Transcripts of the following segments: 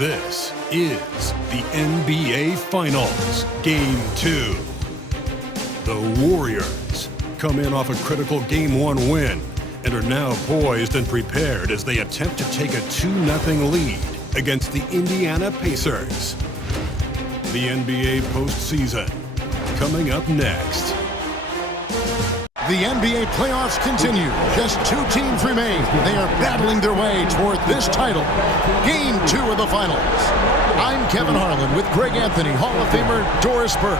This is the NBA Finals, Game 2. The Warriors come in off a critical Game 1 win and are now poised and prepared as they attempt to take a 2-0 lead against the Indiana Pacers. The NBA postseason coming up next. The NBA playoffs continue. Just 2 teams remain. They are battling their way toward this title. Game 2 of the finals. I'm Kevin Harlan with Greg Anthony, Hall of Famer Doris Burke,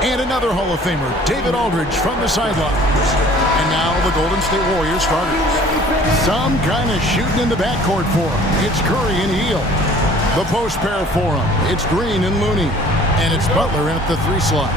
and another Hall of Famer, David Aldridge, from the sidelines. And now the Golden State Warriors starters. Some kind of shooting in the backcourt for them. It's Curry and Hield. The post pair for them. It's Green and Looney. And it's Butler at the 3 slot.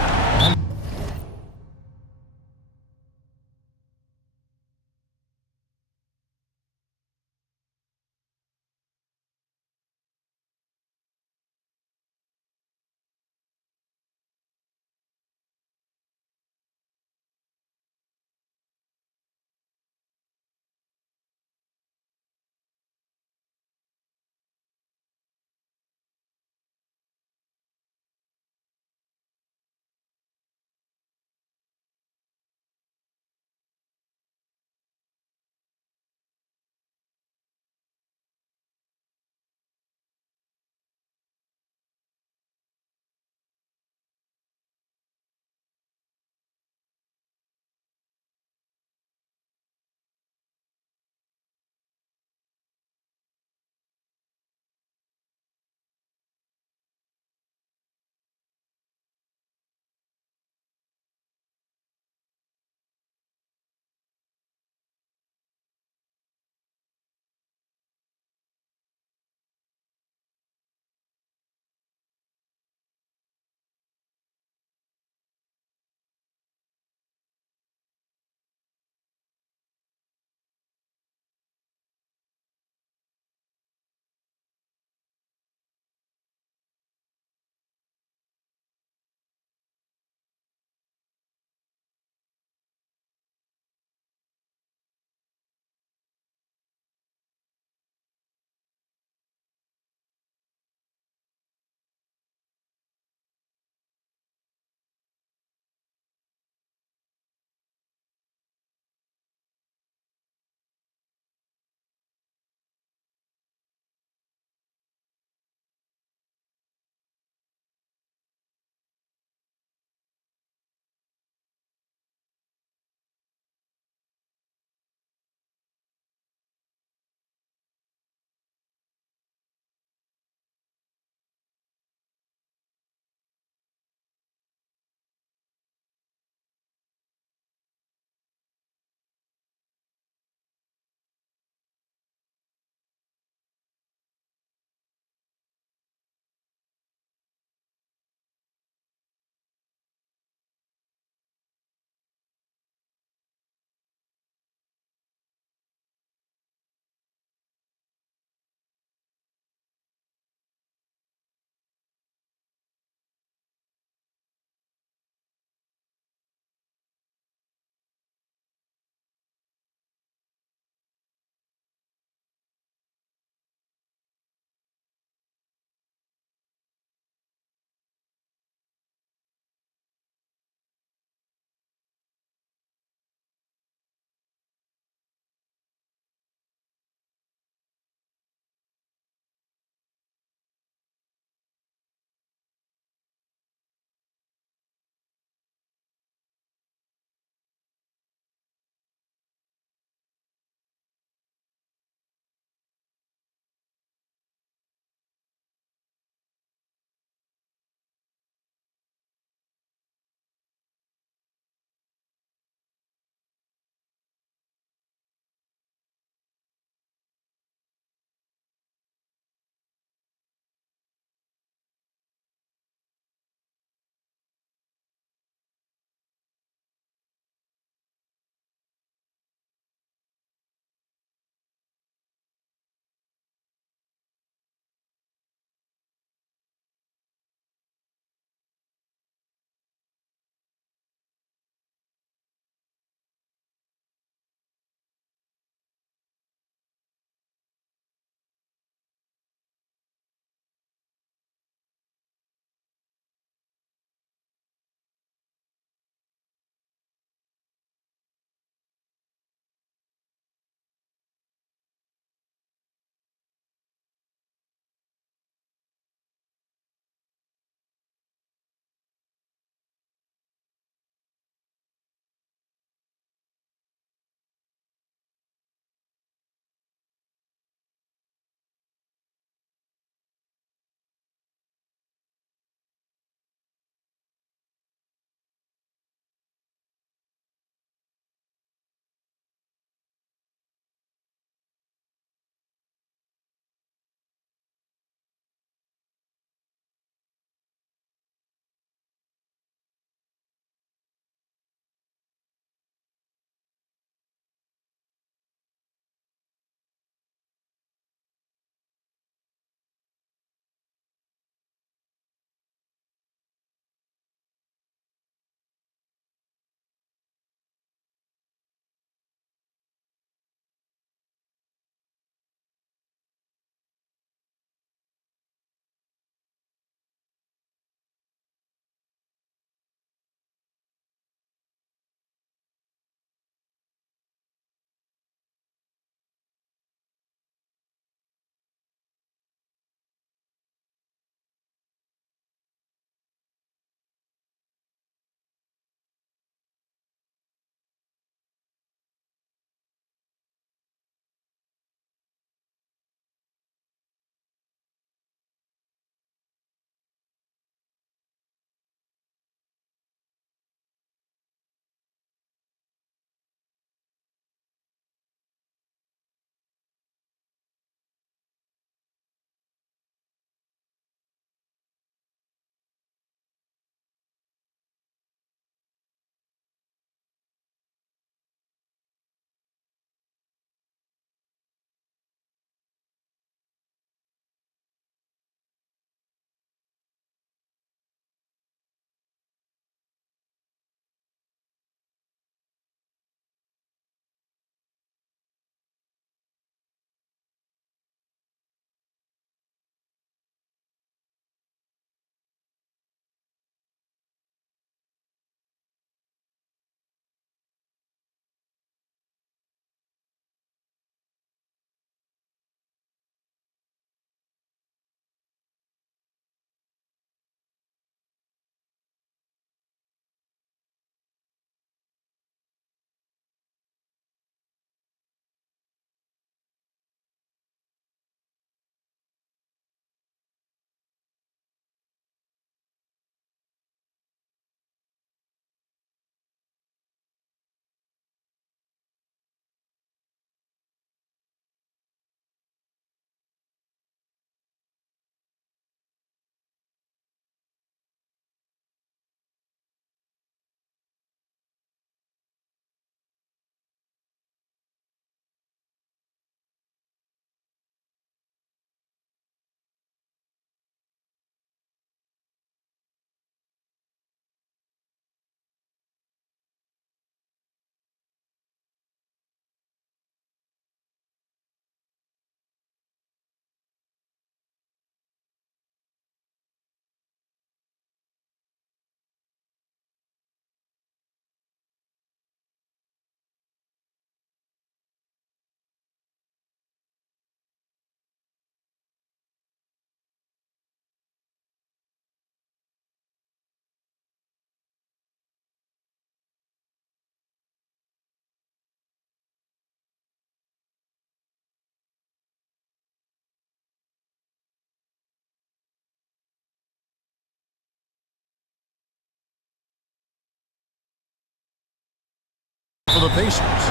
for the Pacers.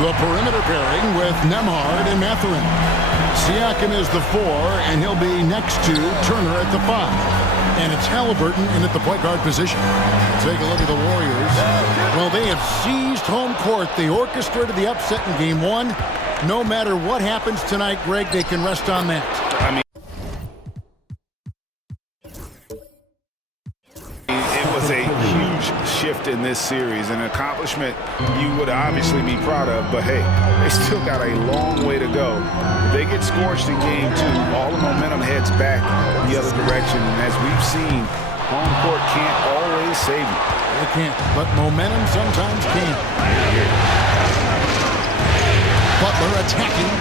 The perimeter pairing with Nembhard and Mathurin. Siakam is the 4, and he'll be next to Turner at the 5. And it's Halliburton in at the point guard position. Take a look at the Warriors. Well, they have seized home court. They orchestrated the upset in Game 1. No matter what happens tonight, Greg, they can rest on that. I mean, it was a huge shift in this series, an accomplishment you would obviously be proud of, but hey, they still got a long way to go. If they get scorched in Game 2, all the momentum heads back the other direction, and as we've seen, home court can't always save you. It can't, but momentum sometimes can. Butler attacking.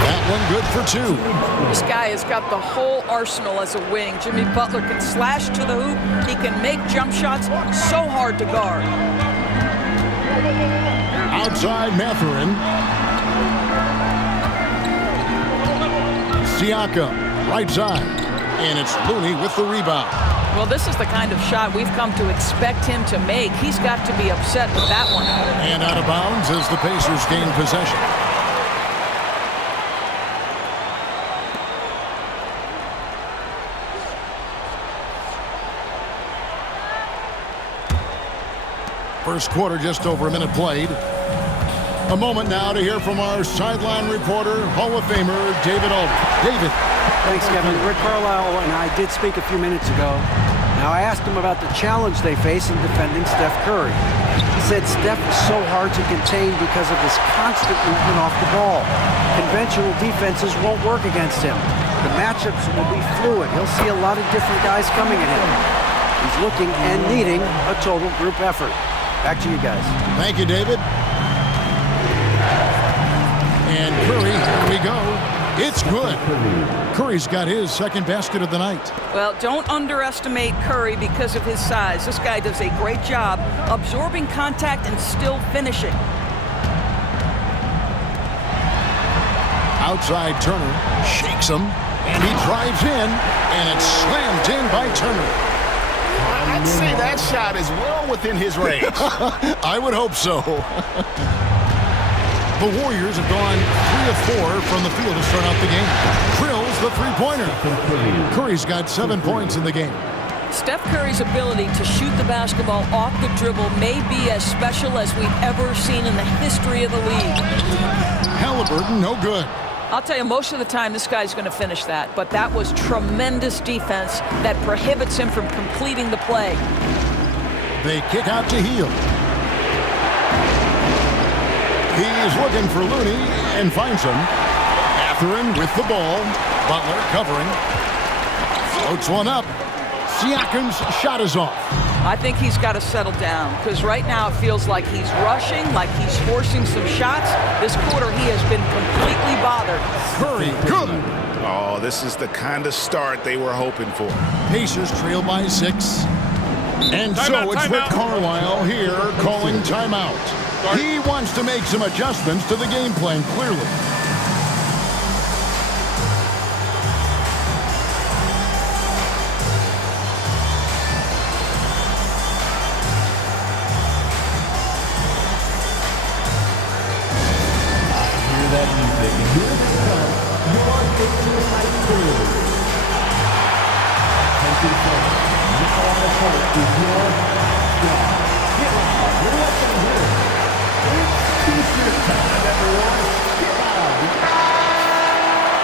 That one good for 2. This guy has got the whole arsenal as a wing. Jimmy Butler can slash to the hoop. He can make jump shots so hard to guard. Outside Mathurin. Siakam, right side. And it's Looney with the rebound. Well, this is the kind of shot we've come to expect him to make. He's got to be upset with that one. And out of bounds as the Pacers gain possession. First quarter, just over a minute played. A moment now to hear from our sideline reporter, Hall of Famer David Aldridge. David. Thanks, Kevin. Rick Carlisle and I did speak a few minutes ago. Now, I asked him about the challenge they face in defending Steph Curry. He said Steph is so hard to contain because of his constant movement off the ball. Conventional defenses won't work against him. The matchups will be fluid. He'll see a lot of different guys coming at him. He's looking and needing a total group effort. Back to you guys. Thank you, David. And Curry, here we go. It's good. Curry's got his second basket of the night. Well, don't underestimate Curry because of his size. This guy does a great job absorbing contact and still finishing. Outside Turner, shakes him, and he drives in, and it's slammed in by Turner. I'd say that shot is well within his range. I would hope so. The Warriors have gone 3 of 4 from the field to start out the game. Drills the three-pointer. Curry's got 7 points in the game. Steph Curry's ability to shoot the basketball off the dribble may be as special as we've ever seen in the history of the league. Halliburton, no good. I'll tell you, most of the time this guy's going to finish that, but that was tremendous defense that prohibits him from completing the play. They kick out to Hield. He's looking for Looney and finds him. Mathurin with the ball. Butler covering. Floats one up. Siakam's shot is off. I think he's got to settle down because right now it feels like he's rushing, like he's forcing some shots. This quarter he has been completely bothered. Curry, good. Oh, this is the kind of start they were hoping for. Pacers trail by 6. And so it's Rick Carlisle here calling timeout. He wants to make some adjustments to the game plan, clearly.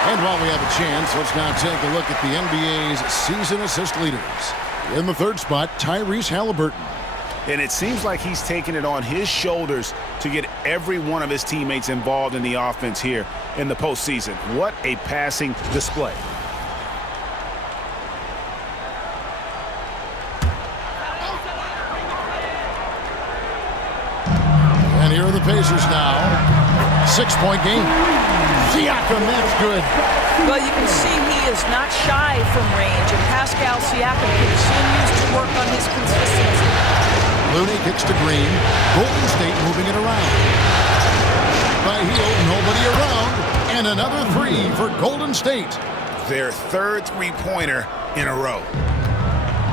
And while we have a chance, let's now take a look at the NBA's season assist leaders. In the third spot, Tyrese Halliburton. And it seems like he's taking it on his shoulders to get every one of his teammates involved in the offense here in the postseason. What a passing display. And here are the Pacers now. 6-point game. Siakam, that's good. Well, you can see he is not shy from range, and Pascal Siakam continues to work on his consistency. Looney kicks to Green. Golden State moving it around. By Hield, nobody around. And another 3 for Golden State. Their third three-pointer in a row.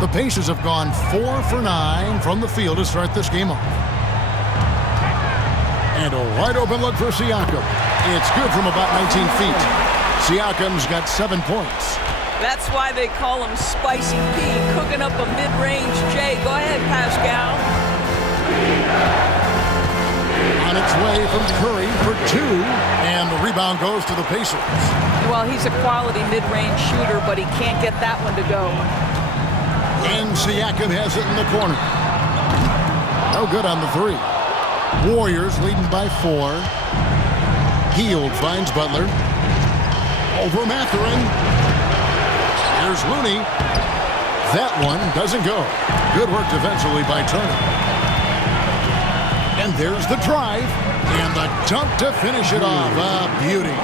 The Pacers have gone 4 for 9 from the field to start this game off. And a wide open look for Siakam. It's good from about 19 feet. Siakam's got 7 points. That's why they call him Spicy P, cooking up a mid-range J. Go ahead, Pascal. On its way from Curry for 2, and the rebound goes to the Pacers. Well, he's a quality mid-range shooter, but he can't get that one to go. And Siakam has it in the corner. No good on the 3. Warriors leading by 4. Hield finds Butler. Over Mathurin. Here's Looney. That one doesn't go. Good work defensively by Turner. And there's the drive. And the dunk to finish it off. A beauty.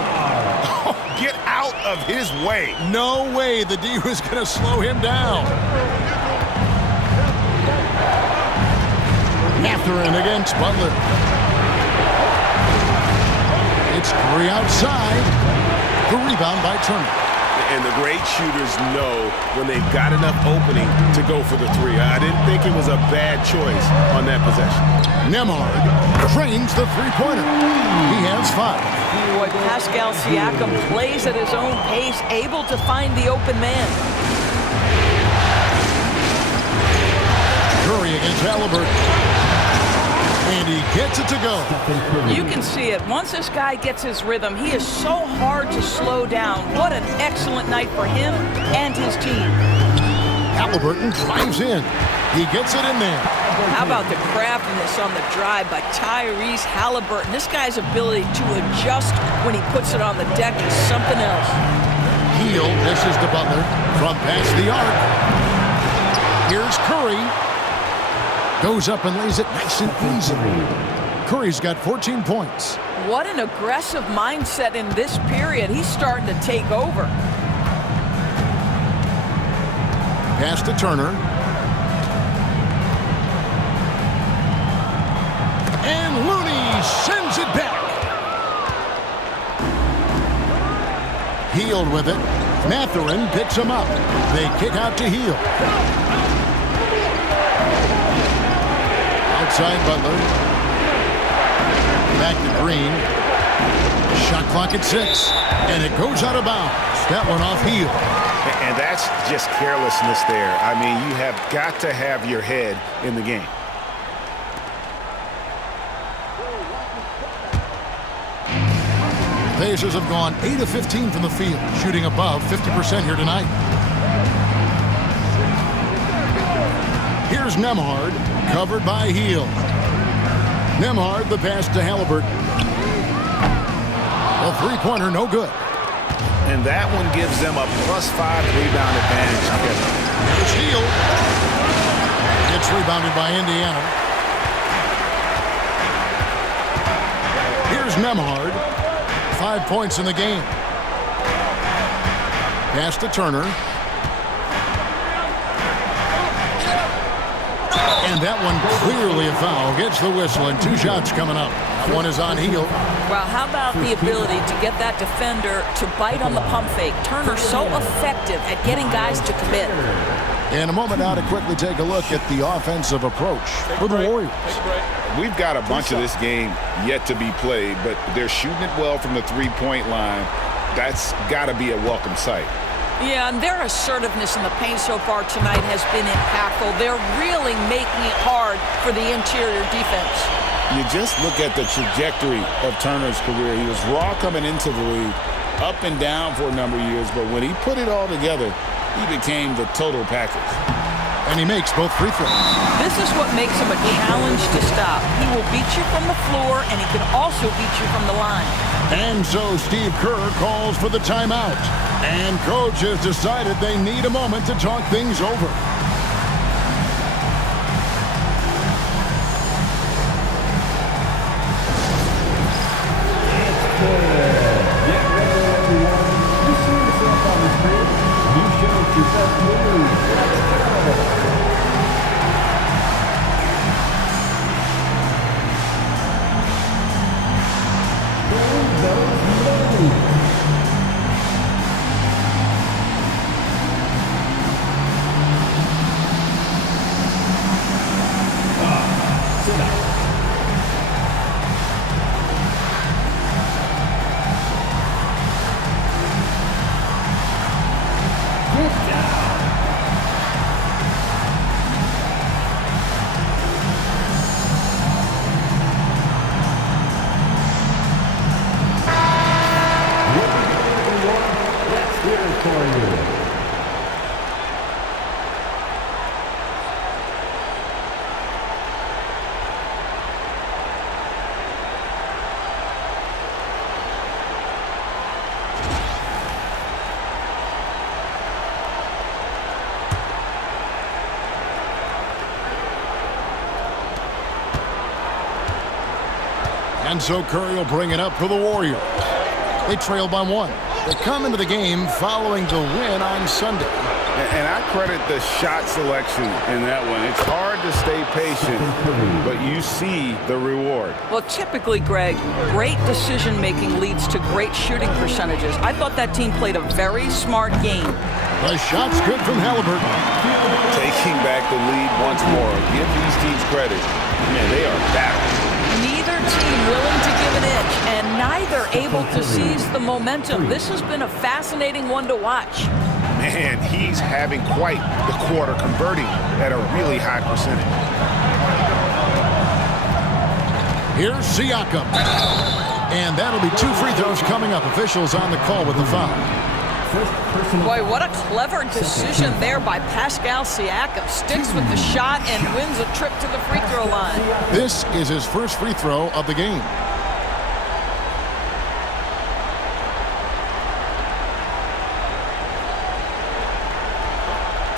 Get out of his way. No way the D was going to slow him down. Mathurin against Butler. It's Curry outside. The rebound by Turner. And the great shooters know when they've got enough opening to go for the 3. I didn't think it was a bad choice on that possession. Nembhard trains the three-pointer. He has 5. Boy, Pascal Siakam plays at his own pace, able to find the open man. Curry against Halliburton. And he gets it to go. You can see it. Once this guy gets his rhythm, he is so hard to slow down. What an excellent night for him and his team. Halliburton drives in. He gets it in there. How about the craftiness on the drive by Tyrese Halliburton? This guy's ability to adjust when he puts it on the deck is something else. Hield misses to Butler from past the arc. Here's Curry. Goes up and lays it nice and easy. Curry's got 14 points. What an aggressive mindset in this period. He's starting to take over. Pass to Turner. And Looney sends it back. Hield with it. Mathurin picks him up. They kick out to Hield. Outside Butler. Back to Green. Shot clock at 6. And it goes out of bounds. That one off Hield. And that's just carelessness there. I mean, you have got to have your head in the game. Pacers have gone 8 of 15 from the field, shooting above 50% here tonight. Here's Nembhard, covered by Hield. Nembhard, the pass to Halliburton. A three-pointer, no good. And that one gives them a +5 rebound advantage. Here's Hield. It's rebounded by Indiana. Here's Nembhard. 5 points in the game. Pass to Turner. And that one clearly a foul. Gets the whistle and 2 shots coming up. One is on Hield. Well, how about the ability to get that defender to bite on the pump fake? Turner's so effective at getting guys to commit. In a moment now to quickly take a look at the offensive approach for the Warriors. We've got a bunch of this game yet to be played, but they're shooting it well from the three-point line. That's got to be a welcome sight. Yeah, and their assertiveness in the paint so far tonight has been impactful. They're really making it hard for the interior defense. You just look at the trajectory of Turner's career. He was raw coming into the league, up and down for a number of years, but when he put it all together, he became the total package. And he makes both free throws. This is what makes him a challenge to stop. He will beat you from the floor, and he can also beat you from the line. And so Steve Kerr calls for the timeout. And coach has decided they need a moment to talk things over. And so Curry will bring it up for the Warriors. They trail by 1. They come into the game following the win on Sunday. And I credit the shot selection in that one. It's hard to stay patient, but you see the reward. Well, typically, Greg, great decision-making leads to great shooting percentages. I thought that team played a very smart game. The shot's good from Halliburton. Taking back the lead once more. Give these teams credit. Man, they are battling. Neither team willing to give an inch, and neither able to seize the momentum. This has been a fascinating one to watch. Man, he's having quite the quarter, converting at a really high percentage. Here's Siakam. And that'll be 2 free throws coming up. Officials on the call with the foul. Boy, what a clever decision there by Pascal Siakam. Sticks with the shot and wins a trip to the free throw line. This is his first free throw of the game.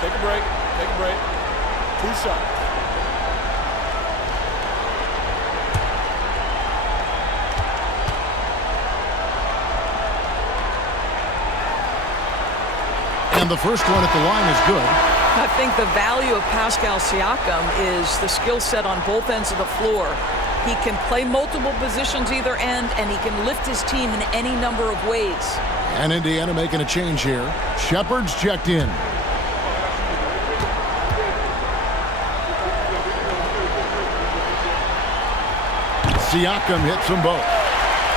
Take a break. Take a break. 2 shots. And the first one at the line is good. I think the value of Pascal Siakam is the skill set on both ends of the floor. He can play multiple positions either end, and he can lift his team in any number of ways. And Indiana making a change here. Shepard's checked in. Siakam hits them both.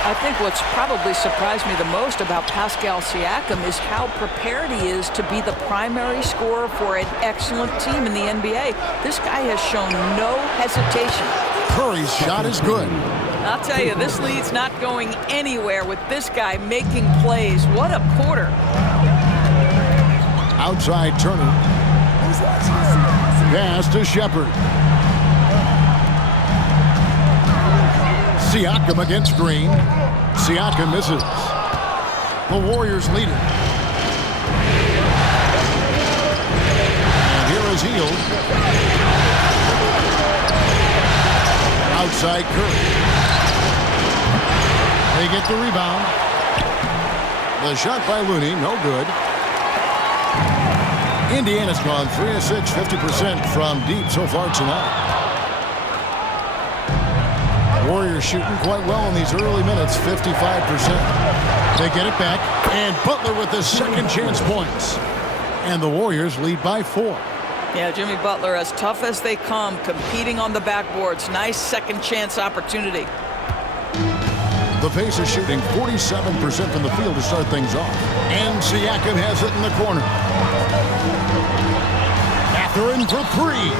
I think what's probably surprised me the most about Pascal Siakam is how prepared he is to be the primary scorer for an excellent team in the NBA. This guy has shown no hesitation. Curry's shot is good. I'll tell you, this lead's not going anywhere with this guy making plays. What a quarter. Outside Turner. Pass to Shepard. Siakam against Green. Siakam misses. The Warriors lead it. And here is Hield. Outside Curry. They get the rebound. The shot by Looney, no good. Indiana's gone 3 of 6, 50% from deep so far tonight. Warriors shooting quite well in these early minutes, 55%. They get it back, and Butler with his second chance points. And the Warriors lead by 4. Yeah, Jimmy Butler, as tough as they come, competing on the backboards. Nice second chance opportunity. The Pacers shooting 47% from the field to start things off. And Siakam has it in the corner. Catherine for 3.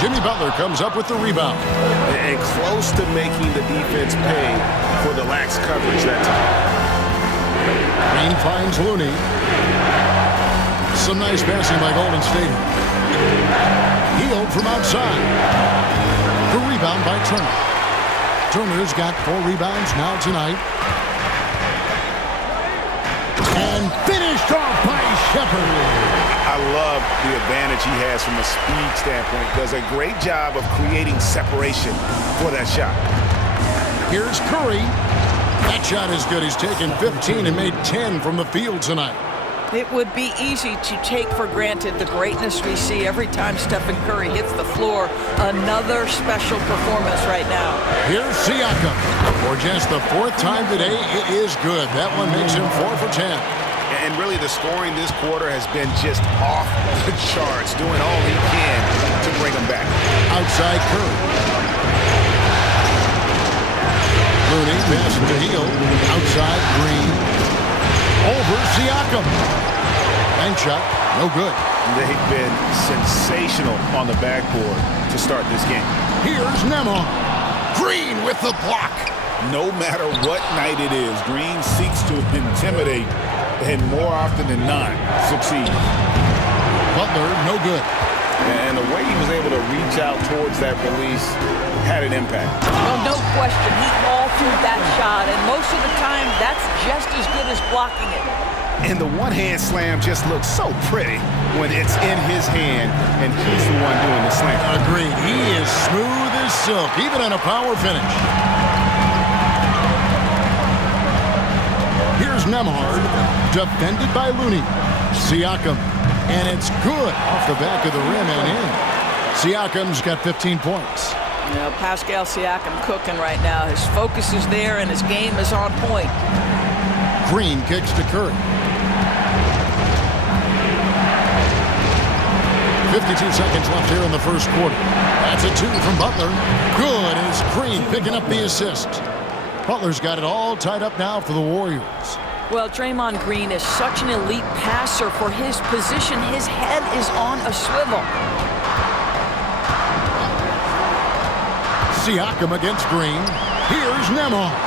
Jimmy Butler comes up with the rebound. And close to making the defense pay for the lax coverage that time. Green finds Looney. Some nice passing by Golden State. Hield from outside. The rebound by Turner. Turner's got 4 rebounds now tonight. And finished off by Shepard. I love the advantage he has from a speed standpoint. Does a great job of creating separation for that shot. Here's Curry. That shot is good. He's taken 15 and made 10 from the field tonight. It would be easy to take for granted the greatness we see every time Stephen Curry hits the floor. Another special performance right now. Here's Siakam. For just the 4th time today, it is good. That one makes him 4 for 10. And really the scoring this quarter has been just off the charts, doing all he can to bring them back. Outside Curry. Looney passes to Hield. Outside Green. Over Siakam. Bank shot, no good. They've been sensational on the backboard to start this game. Here's Nemon. Green with the block. No matter what night it is, Green seeks to intimidate and more often than not succeed. Butler, no good. And the way he was able to reach out towards that release had an impact. Well, no question, he altered that shot, and most of the time, that's just as good as blocking it. And the one-hand slam just looks so pretty when it's in his hand and he's the one doing the slam. Agreed. He is smooth as silk, even on a power finish. Here's Nembhard, defended by Looney. Siakam, and it's good off the back of the rim and in. Siakam's got 15 points. You know, Pascal Siakam cooking right now. His focus is there, and his game is on point. Green kicks to Curry. 52 seconds left here in the first quarter. That's a 2 from Butler. Good as Green picking up the assist. Butler's got it all tied up now for the Warriors. Well, Draymond Green is such an elite passer for his position. His head is on a swivel. Siakam against Green. Here's Nembhard.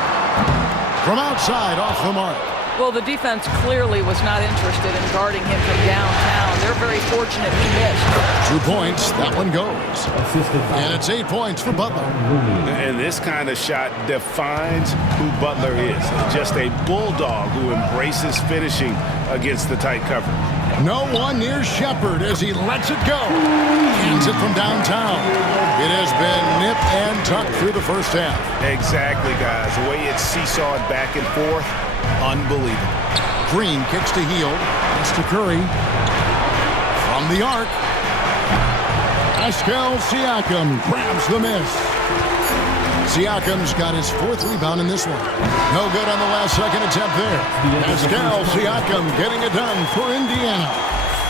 From outside, off the mark. Well, the defense clearly was not interested in guarding him from downtown. They're very fortunate he missed. 2 points, that one goes. And it's 8 points for Butler. And this kind of shot defines who Butler is. Just a bulldog who embraces finishing against the tight cover. No one near Shepherd as he lets it go. Hands it from downtown. It has been nip and tuck through the first half. Exactly, guys. The way it's seesawed back and forth, unbelievable. Green kicks to Hield. Pass to Curry. From the arc. Pascal Siakam grabs the miss. Siakam's got his 4th rebound in this one. No good on the last second attempt there. Pascal Siakam getting it done for Indiana.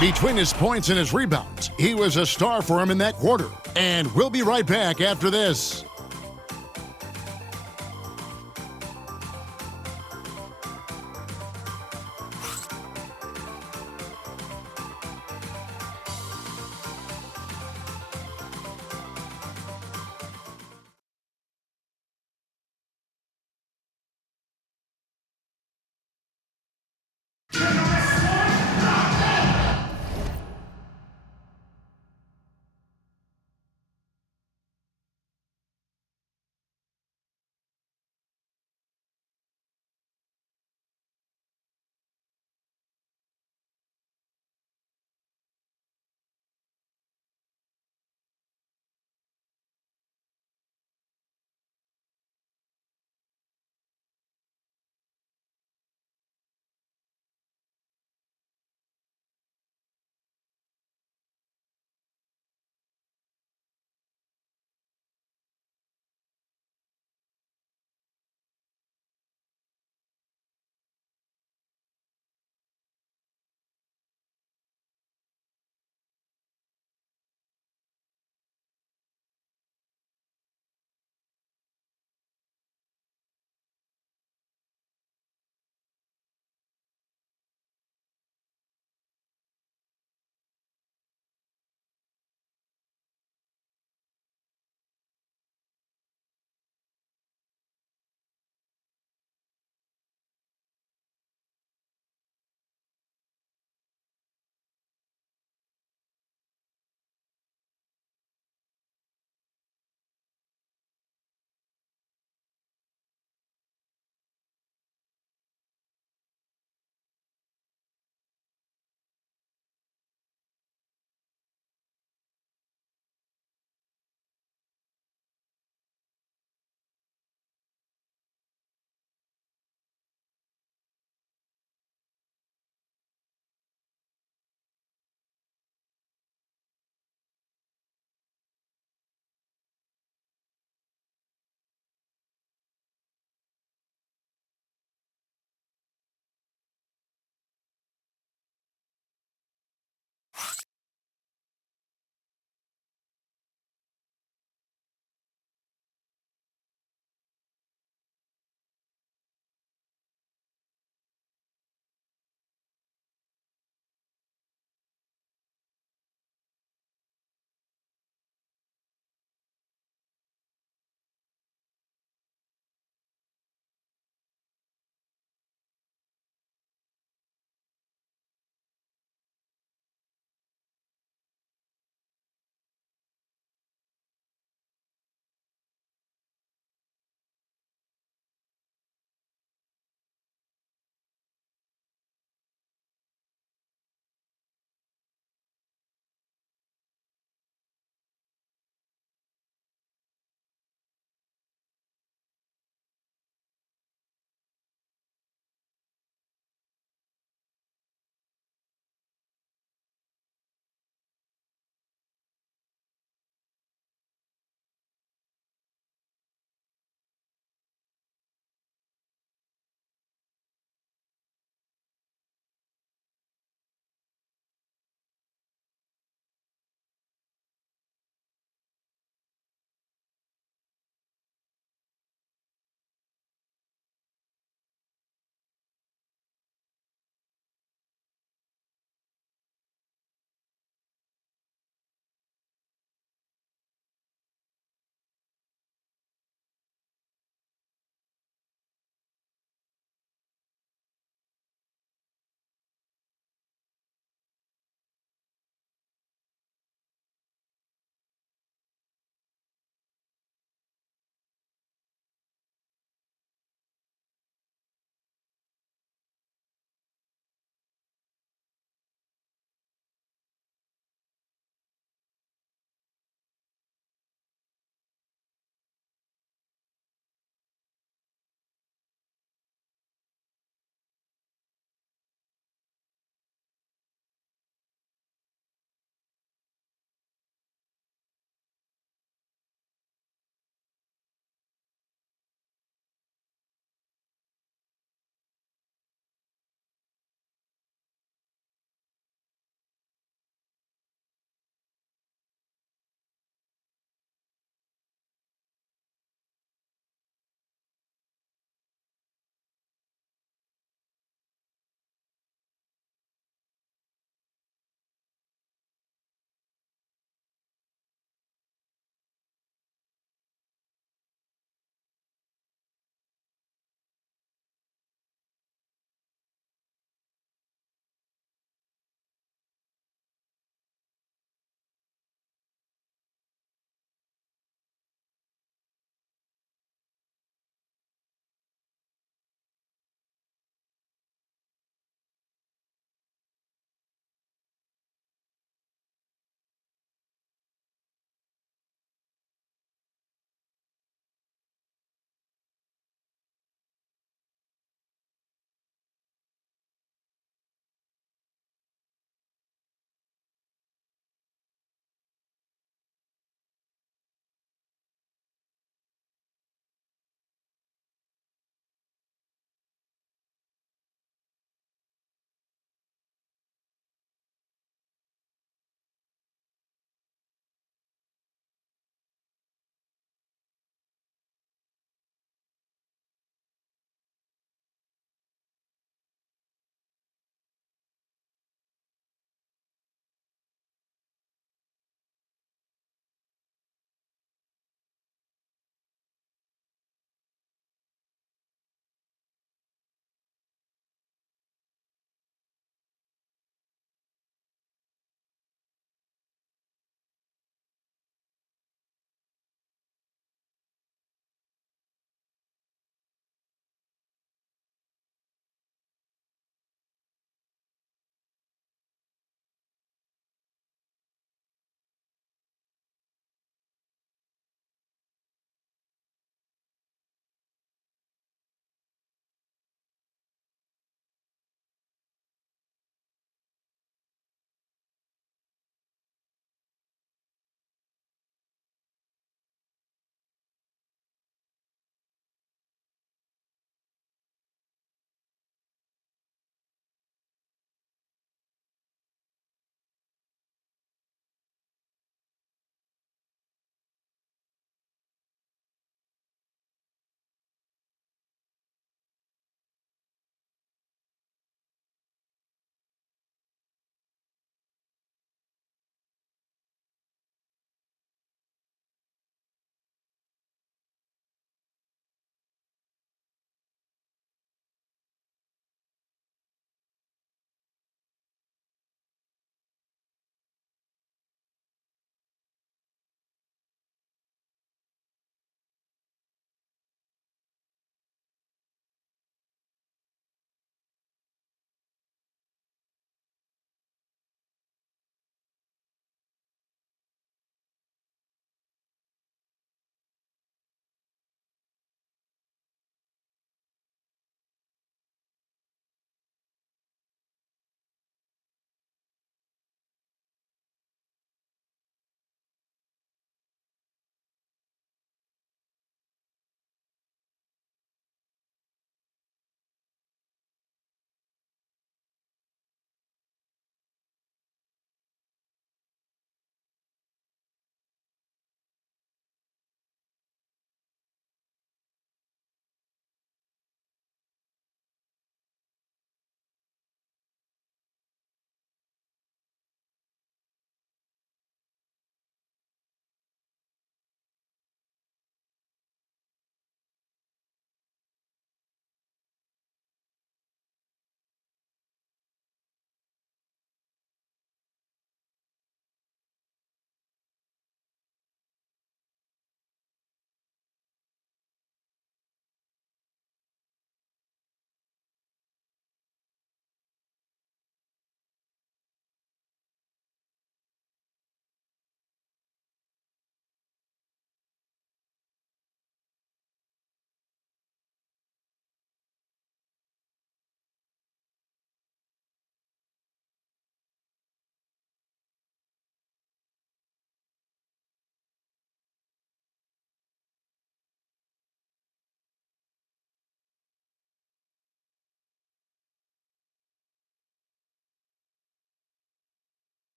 Between his points and his rebounds, he was a star for him in that quarter. And we'll be right back after this.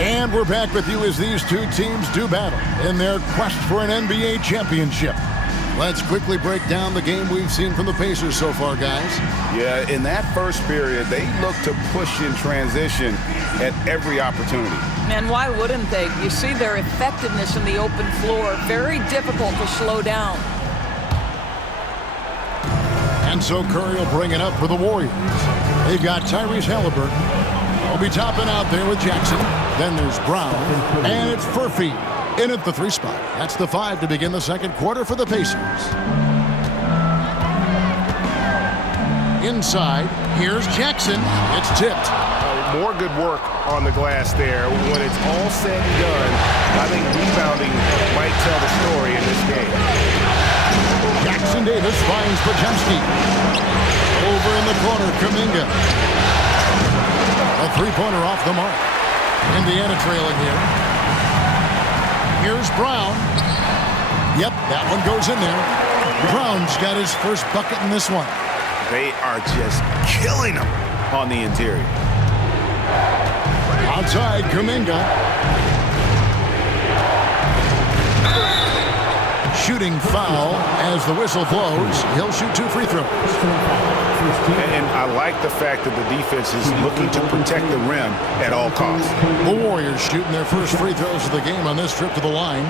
And we're back with you as these two teams do battle in their quest for an NBA championship. Let's quickly break down the game we've seen from the Pacers so far, guys. Yeah, in that first period, they looked to push in transition at every opportunity. And why wouldn't they? You see their effectiveness in the open floor. Very difficult to slow down. And so Curry will bring it up for the Warriors. They've got Tyrese Halliburton. He'll be topping out there with Jackson. Then there's Brown. And it's Furphy in at the 3 spot. That's the 5 to begin the second quarter for the Pacers. Inside, here's Jackson. It's tipped. More good work on the glass there. When it's all said and done, I think rebounding might tell the story in this game. Jackson Davis finds Podziemski. Over in the corner, Kuminga. A 3-pointer off the mark. Indiana trailing here. Here's Brown. Yep, that one goes in there. Brown's got his first bucket in this one. They are just killing them on the interior. Outside, Kuminga. Shooting foul as the whistle blows. He'll shoot 2 free throws. And I like the fact that the defense is looking to protect the rim at all costs. The Warriors shooting their first free throws of the game on this trip to the line.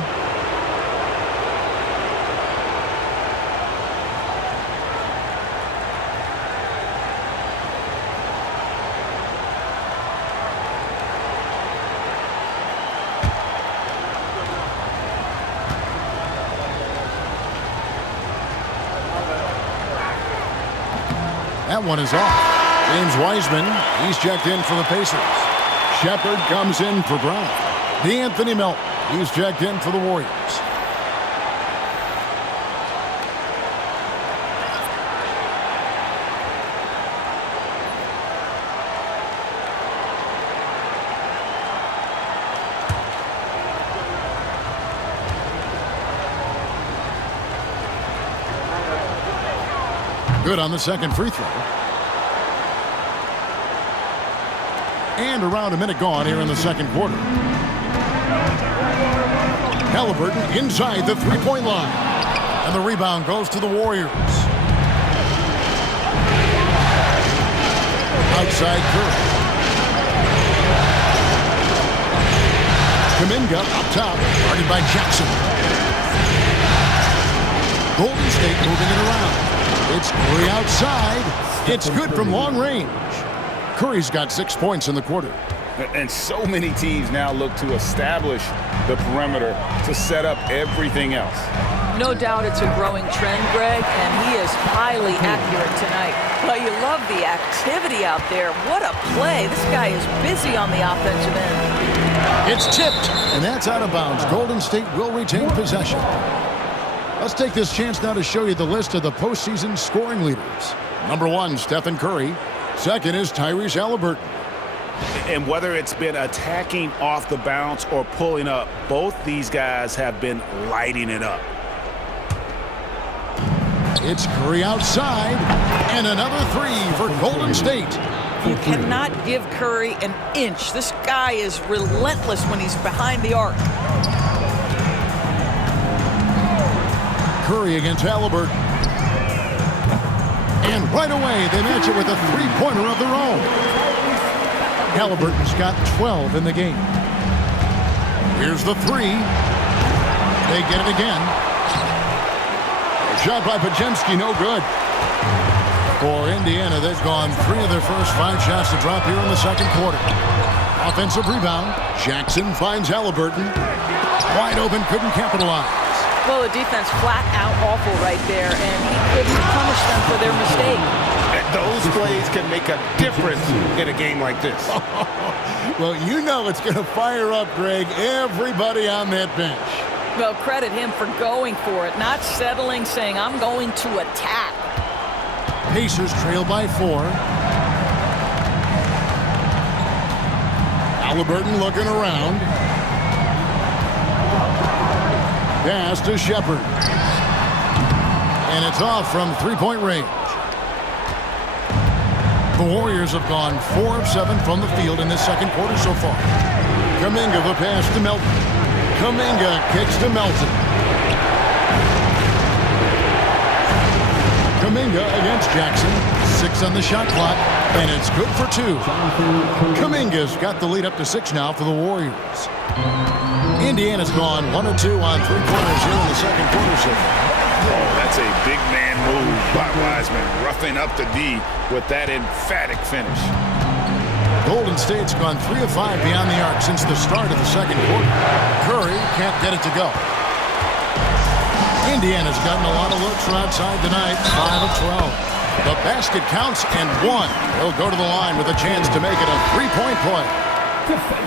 That one is off. James Wiseman, he's checked in for the Pacers. Shepard comes in for Brown. DeAnthony Melton, he's checked in for the Warriors. Good on the second free throw. And around a minute gone here in the second quarter. Halliburton inside the 3-point line. And the rebound goes to the Warriors. Outside Curry. Kuminga up top, guarded by Jackson. Golden State moving it around. It's Curry outside. It's good from long range. Curry's got 6 points in the quarter. And so many teams now look to establish the perimeter to set up everything else. No doubt it's a growing trend, Greg, and he is highly accurate tonight. Well, you love the activity out there. What a play. This guy is busy on the offensive end. It's tipped, and that's out of bounds. Golden State will retain possession. Let's take this chance now to show you the list of the postseason scoring leaders. Number 1, Stephen Curry. Second is Tyrese Halliburton. And whether it's been attacking off the bounce or pulling up, both these guys have been lighting it up. It's Curry outside, and another 3 for Golden State. You cannot give Curry an inch. This guy is relentless when he's behind the arc. Curry against Halliburton. And right away, they match it with a 3-pointer of their own. Halliburton's got 12 in the game. Here's the 3. They get it again. Shot by Podziemski, no good. For Indiana, they've gone 3 of their first 5 shots to drop here in the second quarter. Offensive rebound. Jackson finds Halliburton. Wide open, couldn't capitalize. Well, the defense flat out awful right there, and he couldn't punish them for their mistake. Those plays can make a difference in a game like this. Well, you know it's going to fire up, Greg, everybody on that bench. Well, credit him for going for it, not settling, saying, I'm going to attack. Pacers trail by 4. Halliburton looking around. Pass to Shepard. And it's off from 3-point range. The Warriors have gone 4 of 7 from the field in this second quarter so far. Kuminga the pass to Melton. Kuminga kicks to Melton. Kuminga against Jackson. 6 on the shot clock, and it's good for 2. Kuminga's got the lead up to 6 now for the Warriors. Indiana's gone 1 of 2 on 3 quarters here in the second quarter. Oh, that's a big man move by Wiseman, roughing up the D with that emphatic finish. Golden State's gone 3 of 5 beyond the arc since the start of the second quarter. Curry can't get it to go. Indiana's gotten a lot of looks from outside tonight, 5 of 12. The basket counts and 1. He'll go to the line with a chance to make it a 3-point play.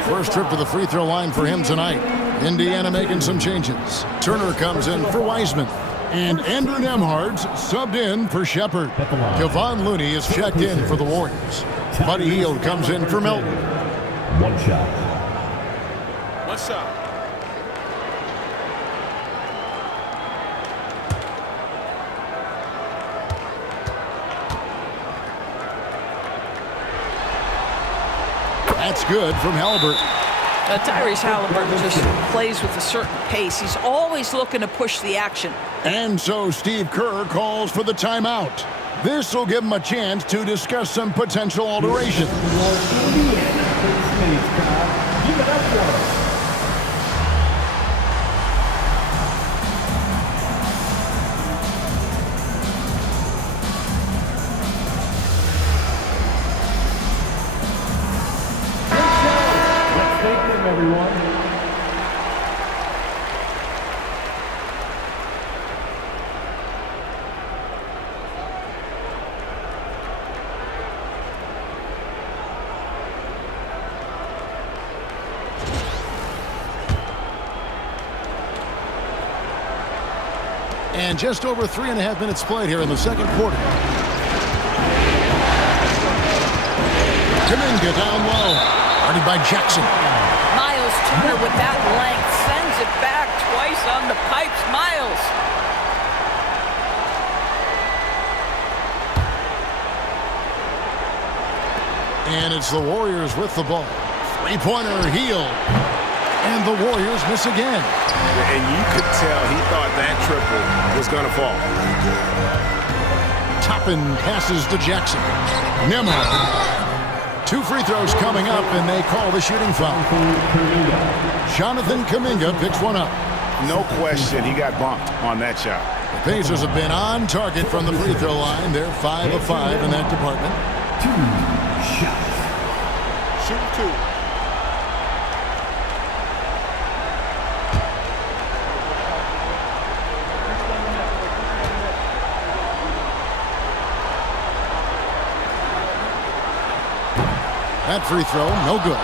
First trip to the free throw line for him tonight. Indiana making some changes. Turner comes in for Wiseman. And Andrew Nembhard's subbed in for Shepherd. Kevon Looney is checked in for the Warriors. Buddy Hield comes in for Melton. One shot. That's good from Halliburton. Tyrese Halliburton just plays with a certain pace. He's always looking to push the action. And so Steve Kerr calls for the timeout. This will give him a chance to discuss some potential alterations. And just over 3.5 minutes played here in the second quarter. Kuminga down low. Guarded by Jackson. Miles Turner with that length sends it back twice on the pipes. Miles. And it's the Warriors with the ball. 3-pointer Hield. And the Warriors miss again. And you could tell he thought that triple was going to fall. Toppin passes to Jackson. Nembhard. 2 free throws coming up, and they call the shooting foul. Jonathan Kuminga picks one up. No question, he got bumped on that shot. The Pacers have been on target from the free throw line. They're 5 of 5 in that department. 2 shots. Shoot 2. That free throw, no good.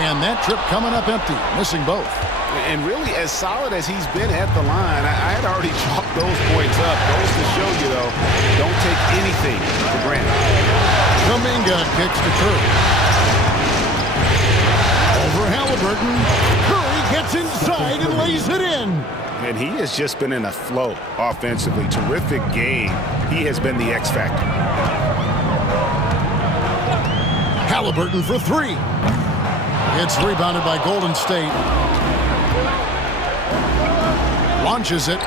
And that trip coming up empty, missing both. And really, as solid as he's been at the line, I had already chalked those points up. Goes to show you, though, don't take anything for granted. Kuminga kicks to Curry. Over Halliburton. Curry gets inside and lays it in. And he has just been in a flow offensively. Terrific game. He has been the X factor. Halliburton for 3. It's rebounded by Golden State. Launches it.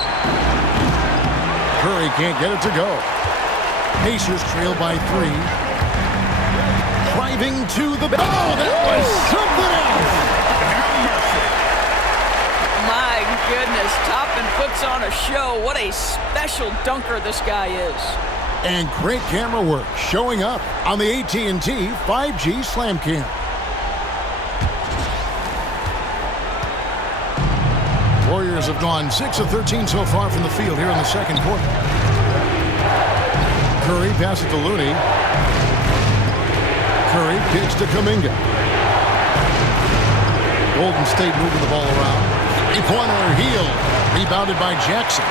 Curry can't get it to go. Pacers trail by 3. Driving to the... Oh, that was something else! My goodness, Toppin puts on a show. What a special dunker this guy is. And great camera work showing up on the AT&T 5G Slam Cam. Warriors have gone 6 of 13 so far from the field here in the second quarter. Curry passes to Looney. Curry kicks to Kuminga. Golden State moving the ball around. 3-pointer Hield. Rebounded by Jackson.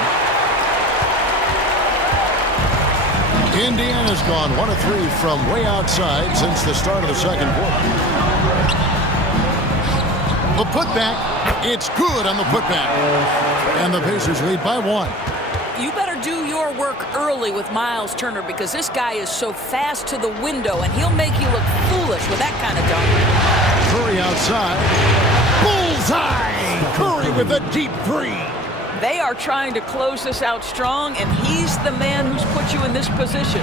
Indiana's gone 1 of 3 from way outside since the start of the second quarter. The putback, it's good on the putback. And the Pacers lead by 1. You better do your work early with Miles Turner because this guy is so fast to the window and he'll make you look foolish with that kind of dunk. Curry outside. Bullseye! Curry with a deep 3. They are trying to close this out strong, and he's the man who's put you in this position.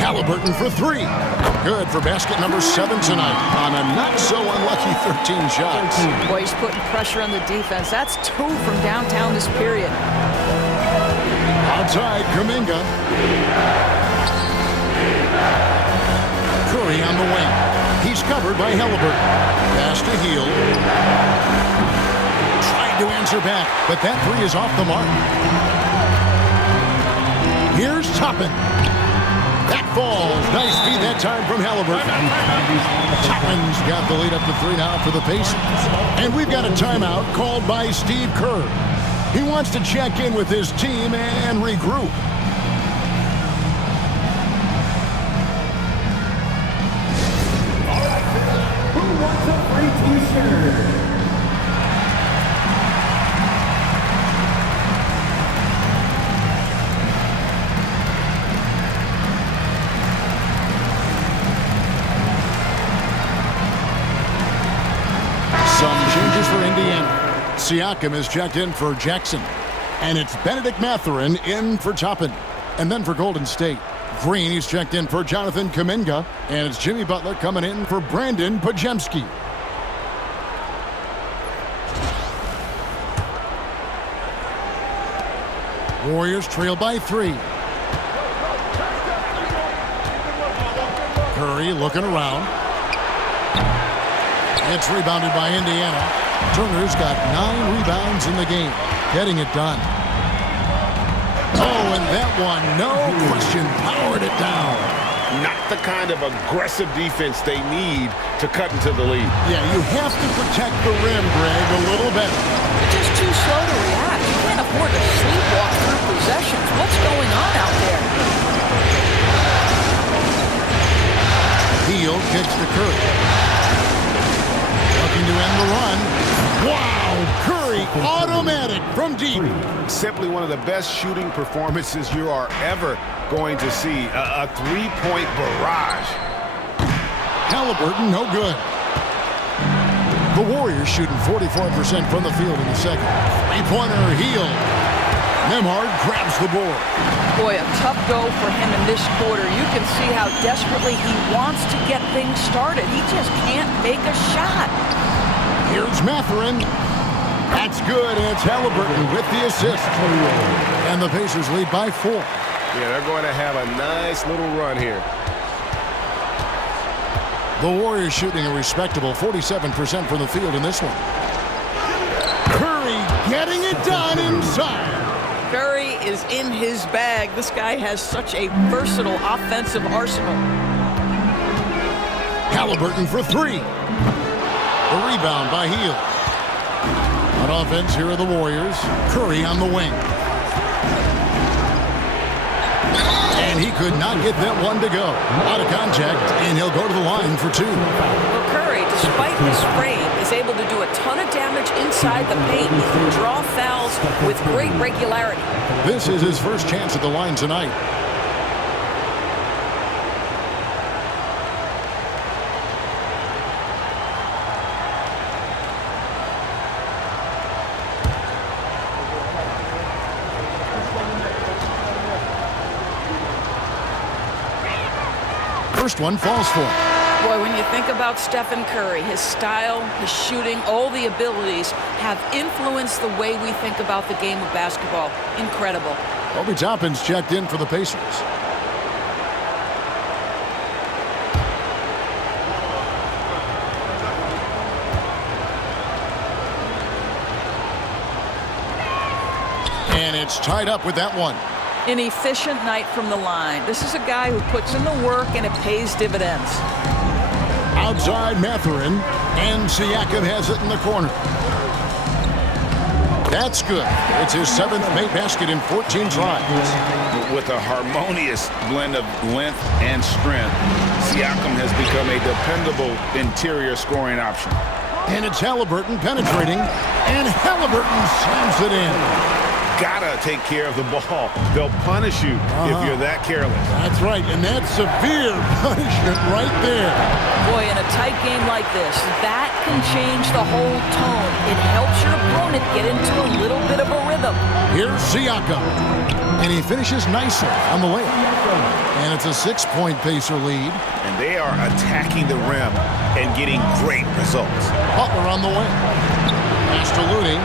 Halliburton for 3. Good for basket number 7 tonight on a not-so-unlucky 13 shots. Boy, he's putting pressure on the defense. That's 2 from downtown this period. Outside, Kuminga. Curry on the wing. He's covered by Halliburton. Pass to Hield. Tried to answer back, but that 3 is off the mark. Here's Toppin. That falls. Nice feed that time from Halliburton. Toppin's got the lead up to 3 now for the Pacers. And we've got a timeout called by Steve Kerr. He wants to check in with his team and regroup. Who wants a free t-shirt? For Indiana. Siakam is checked in for Jackson. And it's Benedict Mathurin in for Toppin. And then for Golden State, Green, he's checked in for Jonathan Kuminga. And it's Jimmy Butler coming in for Brandon Podziemski. Warriors trail by 3. Curry looking around. It's rebounded by Indiana. Turner's got 9 rebounds in the game, getting it done. Oh, and that one, no question, powered it down. Not the kind of aggressive defense they need to cut into the lead. Yeah, you have to protect the rim, Greg, a little better. You're just too slow to react. You can't afford to sleepwalk through possessions. What's going on out there? Hield kicks to Curry. Looking to end the run. Wow, Curry, automatic from deep. Simply one of the best shooting performances you are ever going to see. A three-point barrage. Halliburton, no good. The Warriors shooting 44% from the field in the second. Three-pointer, Hield. Nembhard grabs the board. Boy, a tough go for him in this quarter. You can see how desperately he wants to get things started. He just can't make a shot. Here's Mathurin. That's good, and it's Halliburton with the assist. And the Pacers lead by 4. Yeah, they're going to have a nice little run here. The Warriors shooting a respectable 47% from the field in this one. Curry getting it done inside. Curry is in his bag. This guy has such a versatile offensive arsenal. Halliburton for 3. The rebound by Hield. On offense, here are the Warriors. Curry on the wing. And he could not get that one to go. Out of contact, and he'll go to the line for 2. Well, Curry, despite his frame, is able to do a ton of damage inside the paint. He can draw fouls with great regularity. This is his first chance at the line tonight. First one falls for him. Boy, when you think about Stephen Curry, his style, his shooting, all the abilities have influenced the way we think about the game of basketball. Incredible. Obi Toppin's checked in for the Pacers. And it's tied up with that one. An efficient night from the line. This is a guy who puts in the work and it pays dividends. Outside Mathurin, and Siakam has it in the corner. That's good. It's his 7th made basket in 14 tries. With a harmonious blend of length and strength, Siakam has become a dependable interior scoring option. And it's Halliburton penetrating, and Halliburton slams it in. Gotta take care of the ball. They'll punish you if you're that careless. That's right, and that's severe punishment right there. Boy, in a tight game like this, that can change the whole tone. It helps your opponent get into a little bit of a rhythm. Here's Siakam, and he finishes nicely on the layup. And it's a 6-point Pacer lead. And they are attacking the rim and getting great results. Butler on the way. Pass to Looney.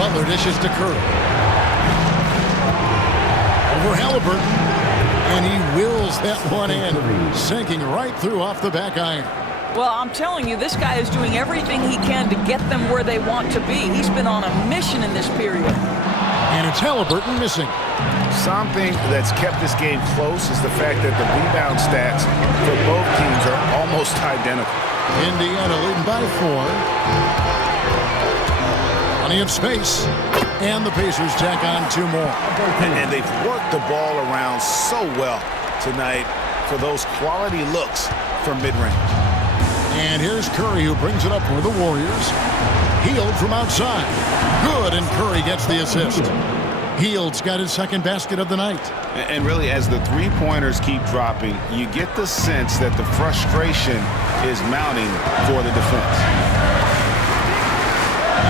Butler dishes to Curry. Over Halliburton. And he wills that one in, sinking right through off the back iron. Well, I'm telling you, this guy is doing everything he can to get them where they want to be. He's been on a mission in this period. And it's Halliburton missing. Something that's kept this game close is the fact that the rebound stats for both teams are almost identical. Indiana leading by 4. Plenty of space. And the Pacers tack on 2 more. And they've worked the ball around so well tonight for those quality looks from mid-range. And here's Curry, who brings it up for the Warriors. Hield from outside. Good, and Curry gets the assist. Hield's got his 2nd basket of the night. And really, as the three-pointers keep dropping, you get the sense that the frustration is mounting for the defense.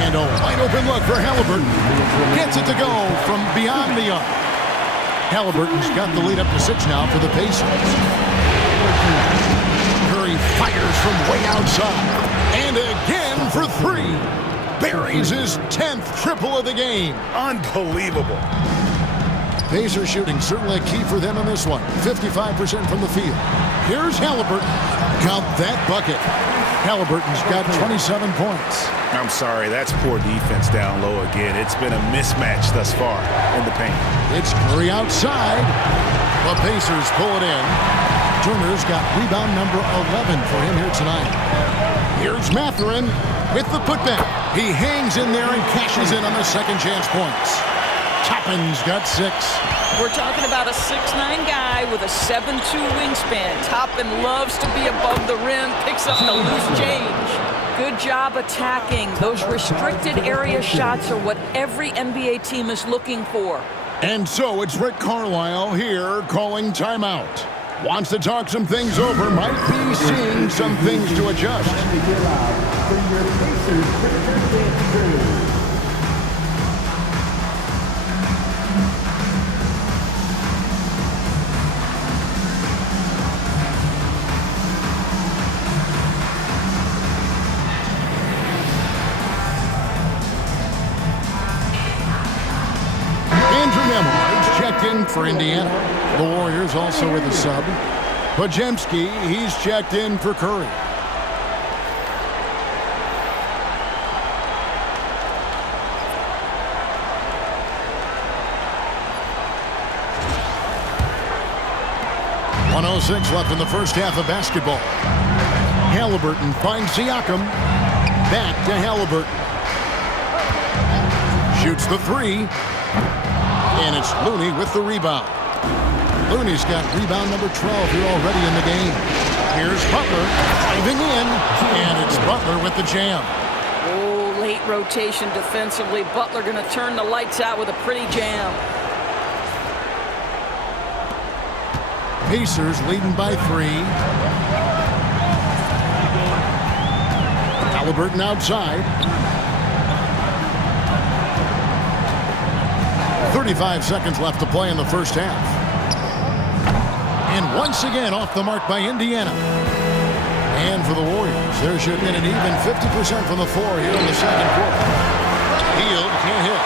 And a wide-open look for Halliburton. Gets it to go from beyond the arc. Halliburton's got the lead up to 6 now for the Pacers. Curry fires from way outside. And again for 3. Buries his 10th triple of the game. Unbelievable. Pacers shooting certainly a key for them in this one. 55% from the field. Here's Halliburton. Count that bucket. Halliburton's got 27 points. I'm sorry, that's poor defense down low again. It's been a mismatch thus far in the paint. It's Curry outside. The Pacers pull it in. Turner's got rebound number 11 for him here tonight. Here's Mathurin with the putback. He hangs in there and cashes in on the second chance points. Toppin's got 6. We're talking about a 6'9" guy with a 7'2" wingspan. Toppin loves to be above the rim, picks up the loose change. Good job attacking. Those restricted area shots are what every NBA team is looking for. And so it's Rick Carlisle here calling timeout. Wants to talk some things over, might be seeing some things to adjust. For Indiana. The Warriors also with a sub. Podziemski, he's checked in for Curry. .106 left in the first half of basketball. Halliburton finds Siakam. Back to Halliburton. Shoots the 3. And it's Looney with the rebound. Looney's got rebound number 12 here already in the game. Here's Butler driving in, and it's Butler with the jam. Oh, late rotation defensively. Butler going to turn the lights out with a pretty jam. Pacers leading by 3. Halliburton outside. 35 seconds left to play in the first half. And once again off the mark by Indiana. And for the Warriors, they're shooting an even 50% from the floor here in the second quarter. Hield can't hit.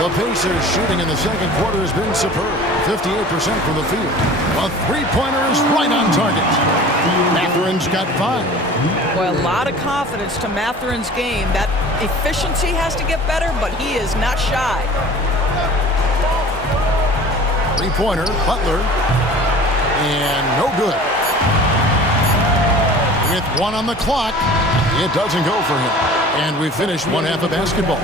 The Pacers shooting in the second quarter has been superb. 58% from the field. A three-pointer is right on target. Mathurin's got 5. Boy, a lot of confidence to Mathurin's game. That efficiency has to get better, but he is not shy. Three-pointer, Butler. And no good. With 1 on the clock, it doesn't go for him. And we finished one half of basketball.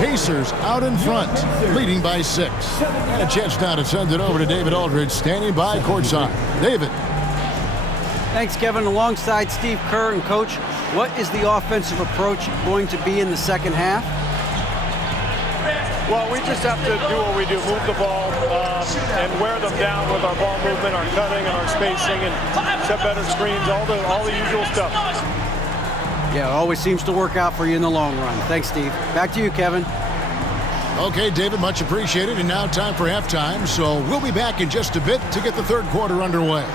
Pacers out in front, leading by 6. And a chance now to send it over to David Aldridge, standing by courtside. David. Thanks, Kevin. Alongside Steve Kerr and Coach, what is the offensive approach going to be in the second half? Well, we just have to do what we do, move the ball and wear them down with our ball movement, our cutting, and our spacing, and set better screens, all the usual stuff. Yeah, it always seems to work out for you in the long run. Thanks, Steve. Back to you, Kevin. Okay, David, much appreciated. And now time for halftime, so we'll be back in just a bit to get the third quarter underway.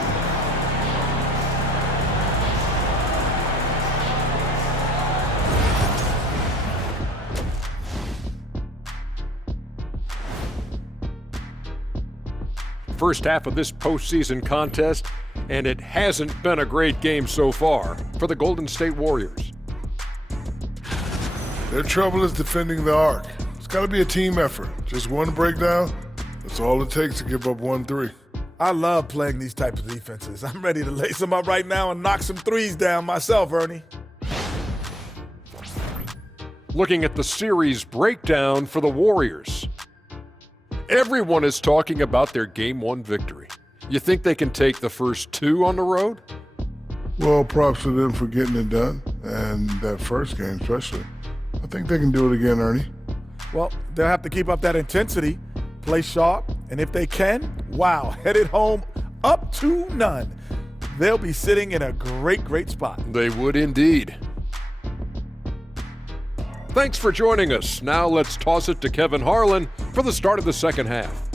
First half of this postseason contest, and it hasn't been a great game so far for the Golden State Warriors. Their trouble is defending the arc. It's got to be a team effort. Just one breakdown, that's all it takes to give up 1-3. I love playing these types of defenses. I'm ready to lace them up right now and knock some threes down myself, Ernie. Looking at the series breakdown for the Warriors. Everyone is talking about their Game 1 victory. You think they can take the first 2 on the road? Well, props to them for getting it done, and that first game especially. I think they can do it again, Ernie. Well, they'll have to keep up that intensity, play sharp, and if they can, wow, headed home up 2-0. They'll be sitting in a great spot. They would indeed. Thanks for joining us. Now let's toss it to Kevin Harlan for the start of the second half.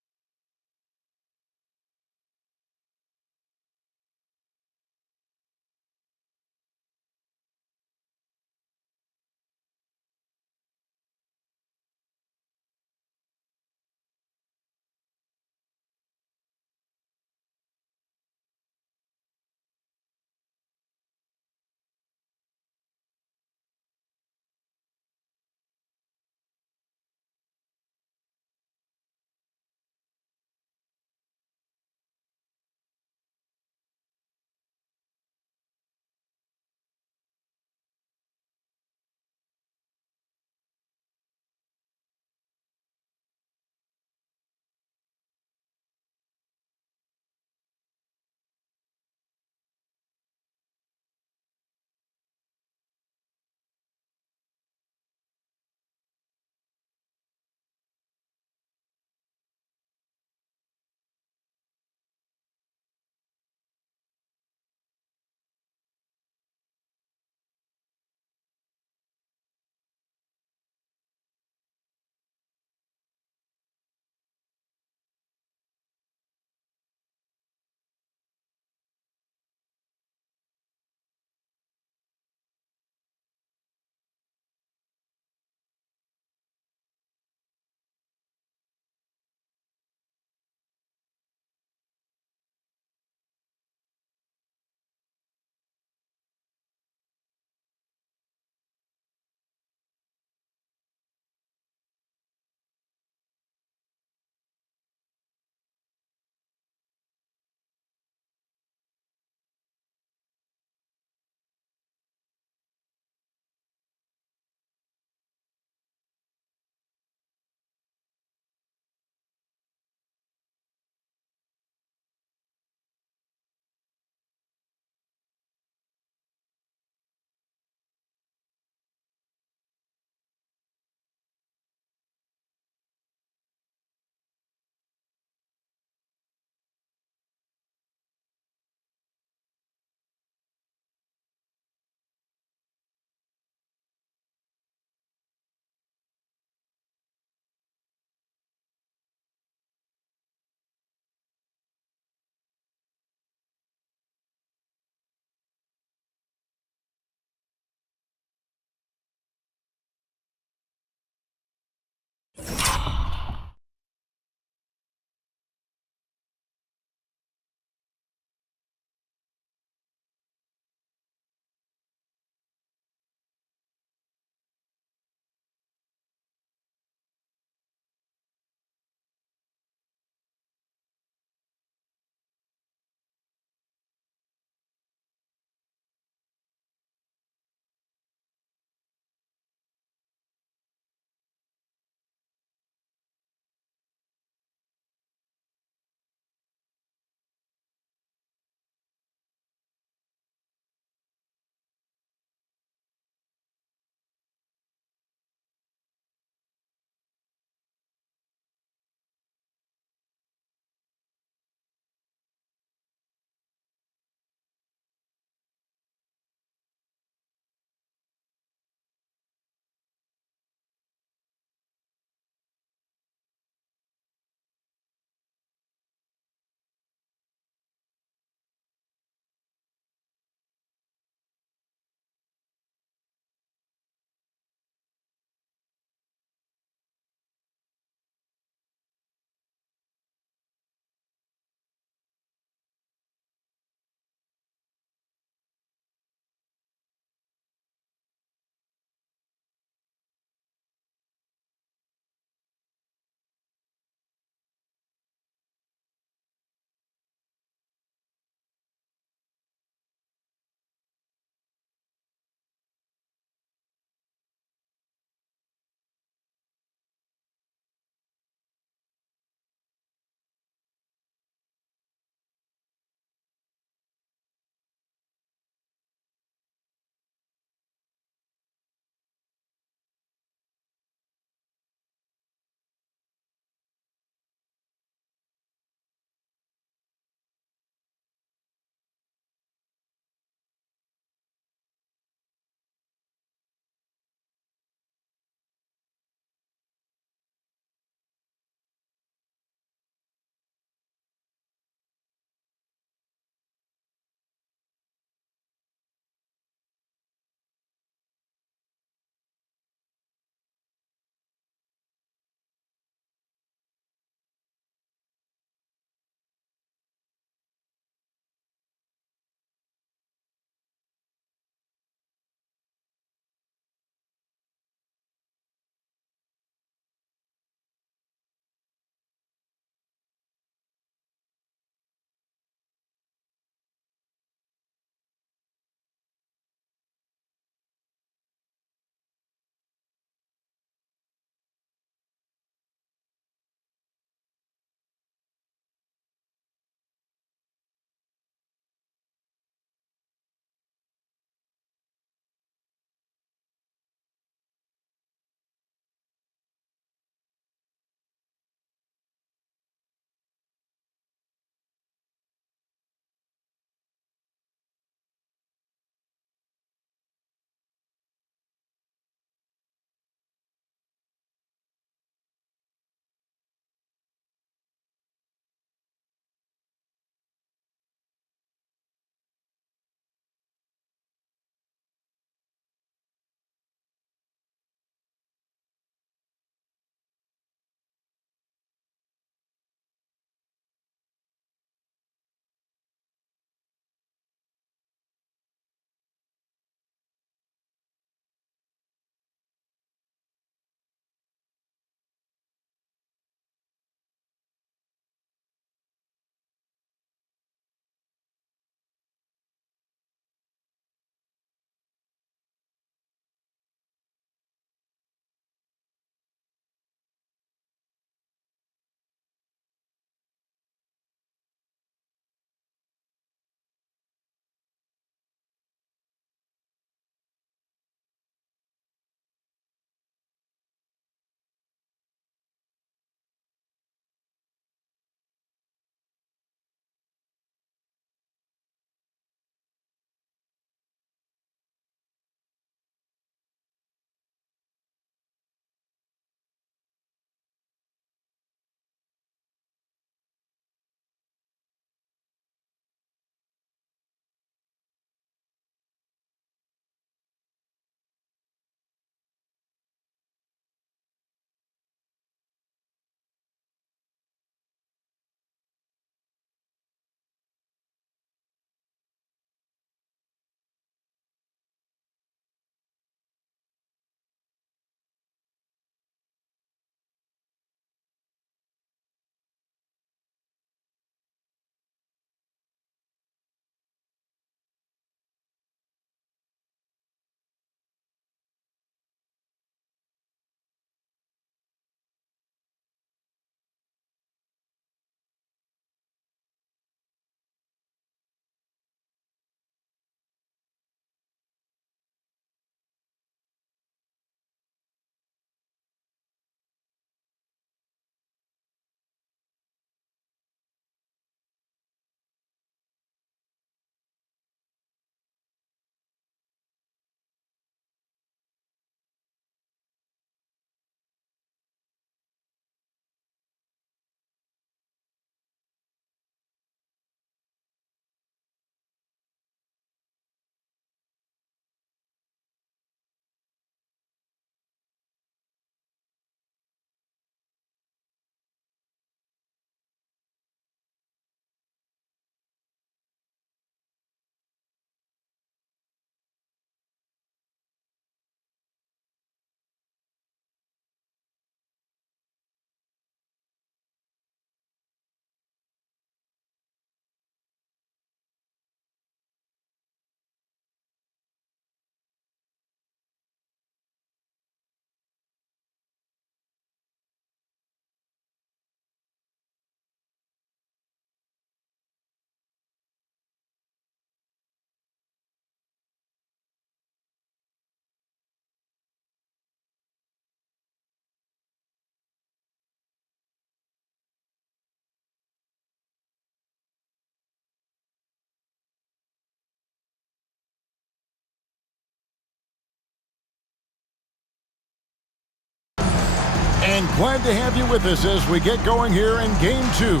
And glad to have you with us as we get going here in Game 2.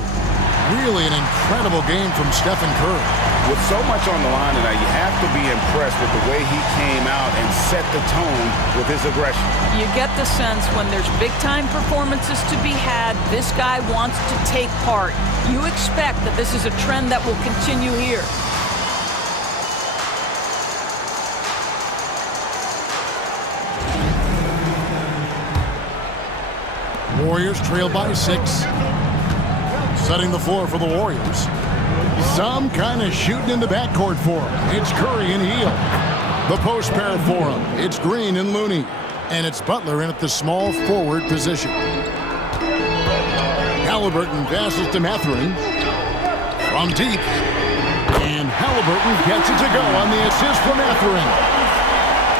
Really an incredible game from Stephen Curry. With so much on the line tonight, you have to be impressed with the way he came out and set the tone with his aggression. You get the sense when there's big-time performances to be had, this guy wants to take part. You expect that this is a trend that will continue here. Warriors trail by 6. Setting the floor for the Warriors. Some kind of shooting in the backcourt for him. It's Curry and Hield. The post pair for him. It's Green and Looney. And it's Butler in at the small forward position. Halliburton passes to Mathurin. From deep. And Halliburton gets it to go on the assist from Mathurin.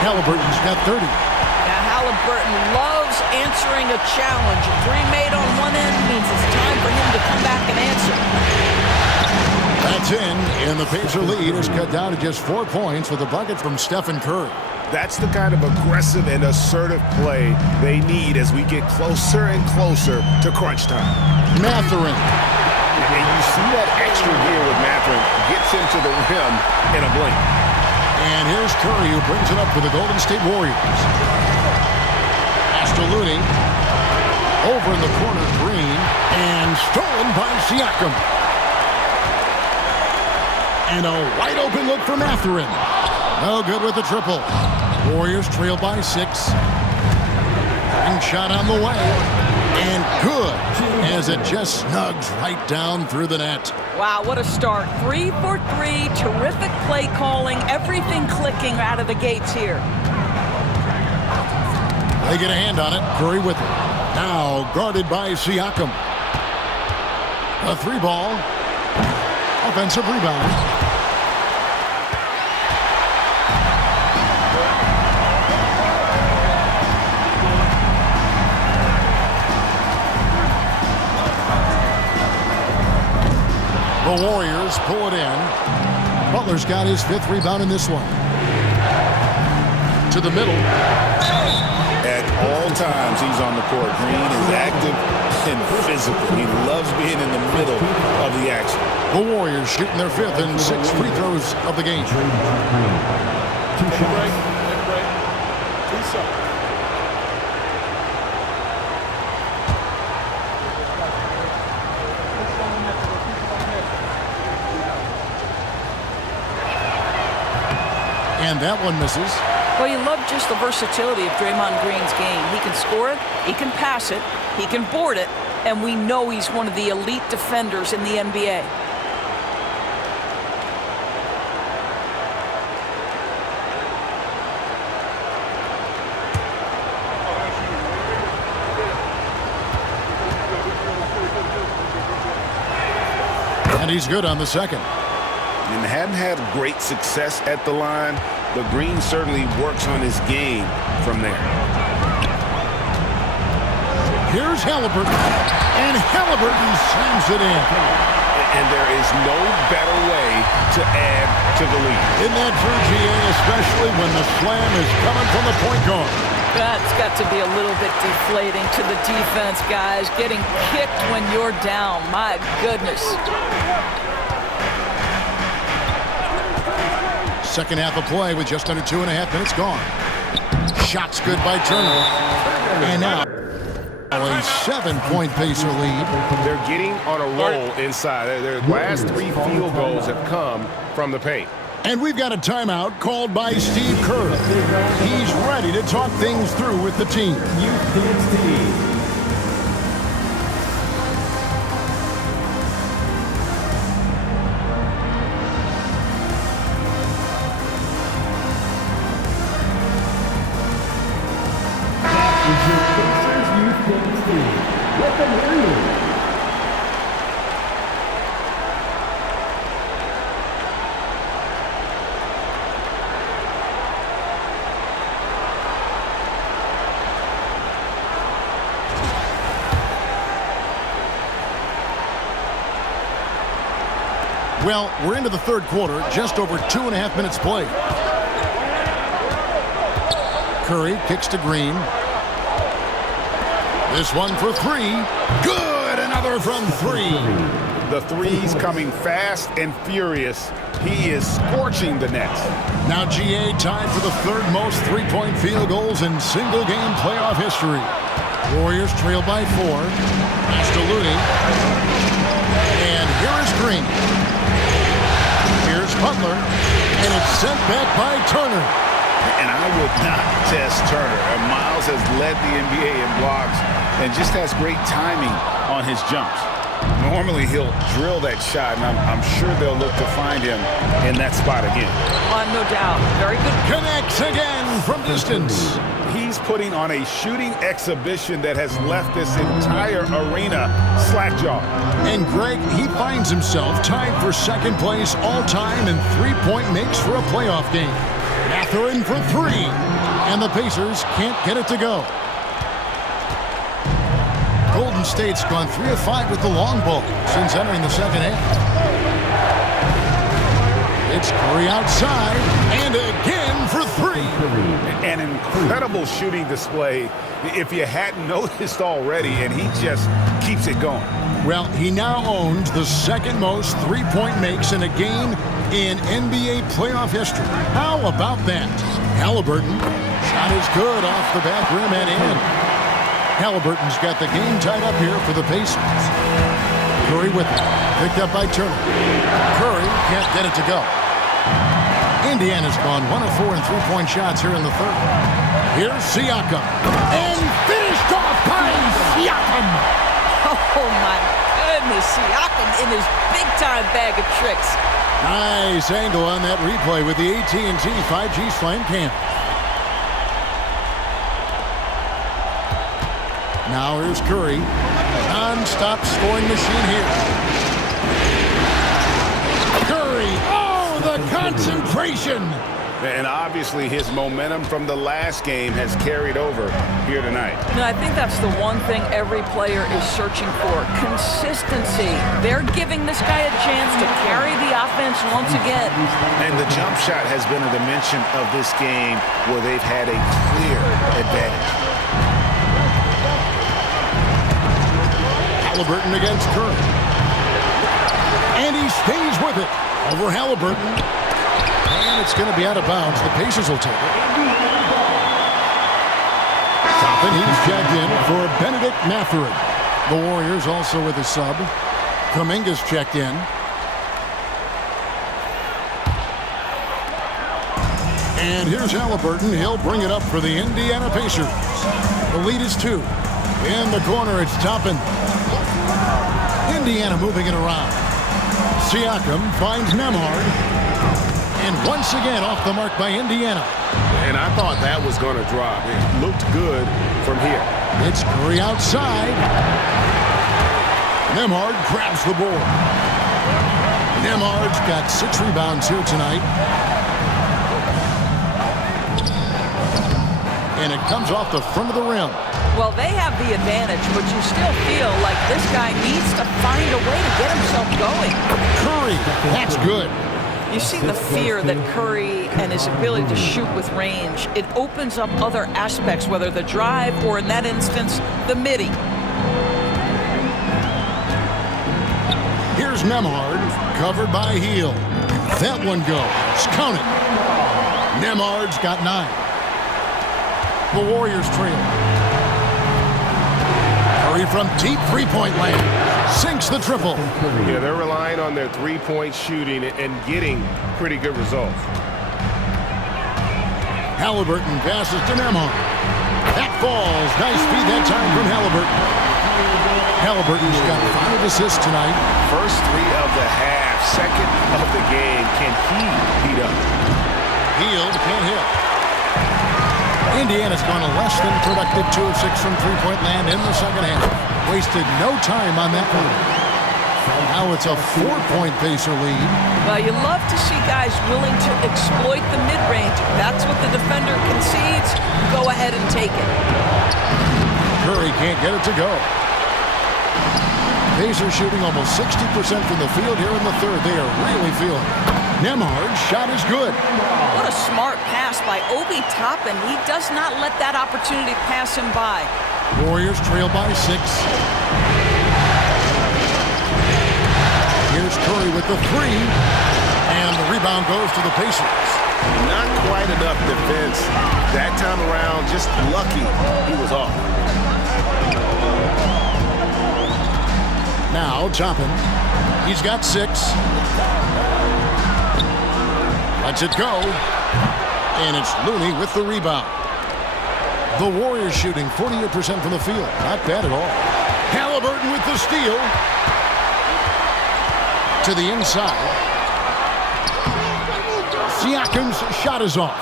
Halliburton's got 30. Now Halliburton loves answering a challenge. A three made on one end means it's time for him to come back and answer. That's in, and the Pacer lead is cut down to just 4 points with a bucket from Stephen Curry. That's the kind of aggressive and assertive play they need as we get closer and closer to crunch time. Mathurin. And you see that extra gear with Mathurin. Gets him to the rim in a blink. And here's Curry who brings it up for the Golden State Warriors. Pass to Looney. Over in the corner, Green. And stolen by Siakam. And a wide open look for Mathurin. No good with the triple. Warriors trail by 6. Ring shot on the way. And good as it just snugs right down through the net. Wow, what a start. 3 for 3. Terrific play calling. Everything clicking out of the gates here. They get a hand on it. Curry with it. Now guarded by Siakam. A 3-ball. Offensive rebound. The Warriors pull it in. Butler's got his 5th rebound in this one. To the middle. At all times, he's on the court. Green is active and physical. He loves being in the middle of the action. The Warriors shooting their 5th and 6th free throws of the game. And that one misses. Well, you love just the versatility of Draymond Green's game. He can score it, he can pass it, he can board it, and we know he's one of the elite defenders in the NBA. And he's good on the second. And hadn't had great success at the line, but Green certainly works on his game from there. Here's Halliburton, and Halliburton slams it in. And there is no better way to add to the lead. Isn't that true, GA, especially when the slam is coming from the point guard? That's got to be a little bit deflating to the defense, guys. Getting kicked when you're down, my goodness. Second half of play with just under 2.5 minutes gone. Shots good by Turner. And now a 7-point Pacer lead. They're getting on a roll inside. Their last 3 field goals have come from the paint. And we've got a timeout called by Steve Kerr. He's ready to talk things through with the team. Let them hear you. Well, we're into the third quarter, just over 2.5 minutes played. Curry kicks to Green. This one for three. Good. Another from three. The threes coming fast and furious. He is scorching the nets. Now GA tied for the third most three-point field goals in single-game playoff history. Warriors trail by 4. Pass to Looney. And here is Green. Here's Butler. And it's sent back by Turner. And I would not test Turner. And Miles has led the NBA in blocks and just has great timing on his jumps. Normally he'll drill that shot, and I'm sure they'll look to find him in that spot again. No doubt. Very good. Connects again from distance. He's putting on a shooting exhibition that has left this entire arena slack-jawed. And Greg, he finds himself tied for second place all-time in three-point makes for a playoff game. Mathurin for three. And the Pacers can't get it to go. Golden State's gone 3 of 5 with the long ball since entering the second half. It's Curry outside, and again for three. An incredible shooting display, if you hadn't noticed already, and he just keeps it going. Well, he now owns the second most three-point makes in a game in NBA playoff history. How about that? Halliburton, shot is good off the back rim and in. Halliburton's got the game tied up here for the Pacers. Curry with it. Picked up by Turner. Curry can't get it to go. Indiana's gone 1 of 4 in three-point shots here in the third. Here's Siakam. And finished off by Siakam. Oh, my goodness. Siakam in his big-time bag of tricks. Nice angle on that replay with the AT&T 5G Slam Cam. Now here's Curry. Non-stop scoring machine here. Curry. Oh, the concentration. And obviously his momentum from the last game has carried over here tonight. No, I think that's the one thing every player is searching for. Consistency. They're giving this guy a chance to carry the offense once again. And the jump shot has been a dimension of this game where they've had a clear advantage. Halliburton against Curry. And he stays with it over Halliburton. And it's going to be out of bounds. The Pacers will take it. Toppin, he's checked in for Benedict Mathurin. The Warriors also with a sub. Kuminga's checked in. And here's Halliburton. He'll bring it up for the Indiana Pacers. The lead is 2. In the corner, it's Toppin. Indiana moving it around. Siakam finds Nembhard. And once again off the mark by Indiana. And I thought that was going to drop. It looked good from here. It's Curry outside. Nembhard grabs the board. Nembhard's got 6 rebounds here tonight. And it comes off the front of the rim. Well, they have the advantage, but you still feel like this guy needs to find a way to get himself going. Curry, that's good. You see the fear that Curry and his ability to shoot with range. It opens up other aspects, whether the drive or, in that instance, the midi. Here's Nembhard, covered by Hield. That one goes. Count it. Nembhard's got 9. The Warriors trail. Curry from deep three-point land. Sinks the triple. Yeah, they're relying on their three-point shooting and getting pretty good results. Halliburton passes to Nembhard. That falls. Nice feed that time from Halliburton. Halliburton's got 5 assists tonight. First 3 of the half, second of the game. Can he heat up? Hield can't hit. Indiana's gone a less than productive 2 of 6 from three-point land in the second half. Wasted no time on that one. Now it's a 4-point Pacer lead. Well, you love to see guys willing to exploit the mid-range. That's what the defender concedes. Go ahead and take it. Curry can't get it to go. Pacers shooting almost 60% from the field here in the third. They are really feeling it. Nembhard's shot is good. What a smart pass by Obi Toppin. He does not let that opportunity pass him by. Warriors trail by 6. Here's Curry with the 3. And the rebound goes to the Pacers. Not quite enough defense. That time around, just lucky he was off. Now Toppin. He's got 6. Lets it go. And it's Looney with the rebound. The Warriors shooting 48% from the field. Not bad at all. Halliburton with the steal. To the inside. Siakam's shot is off.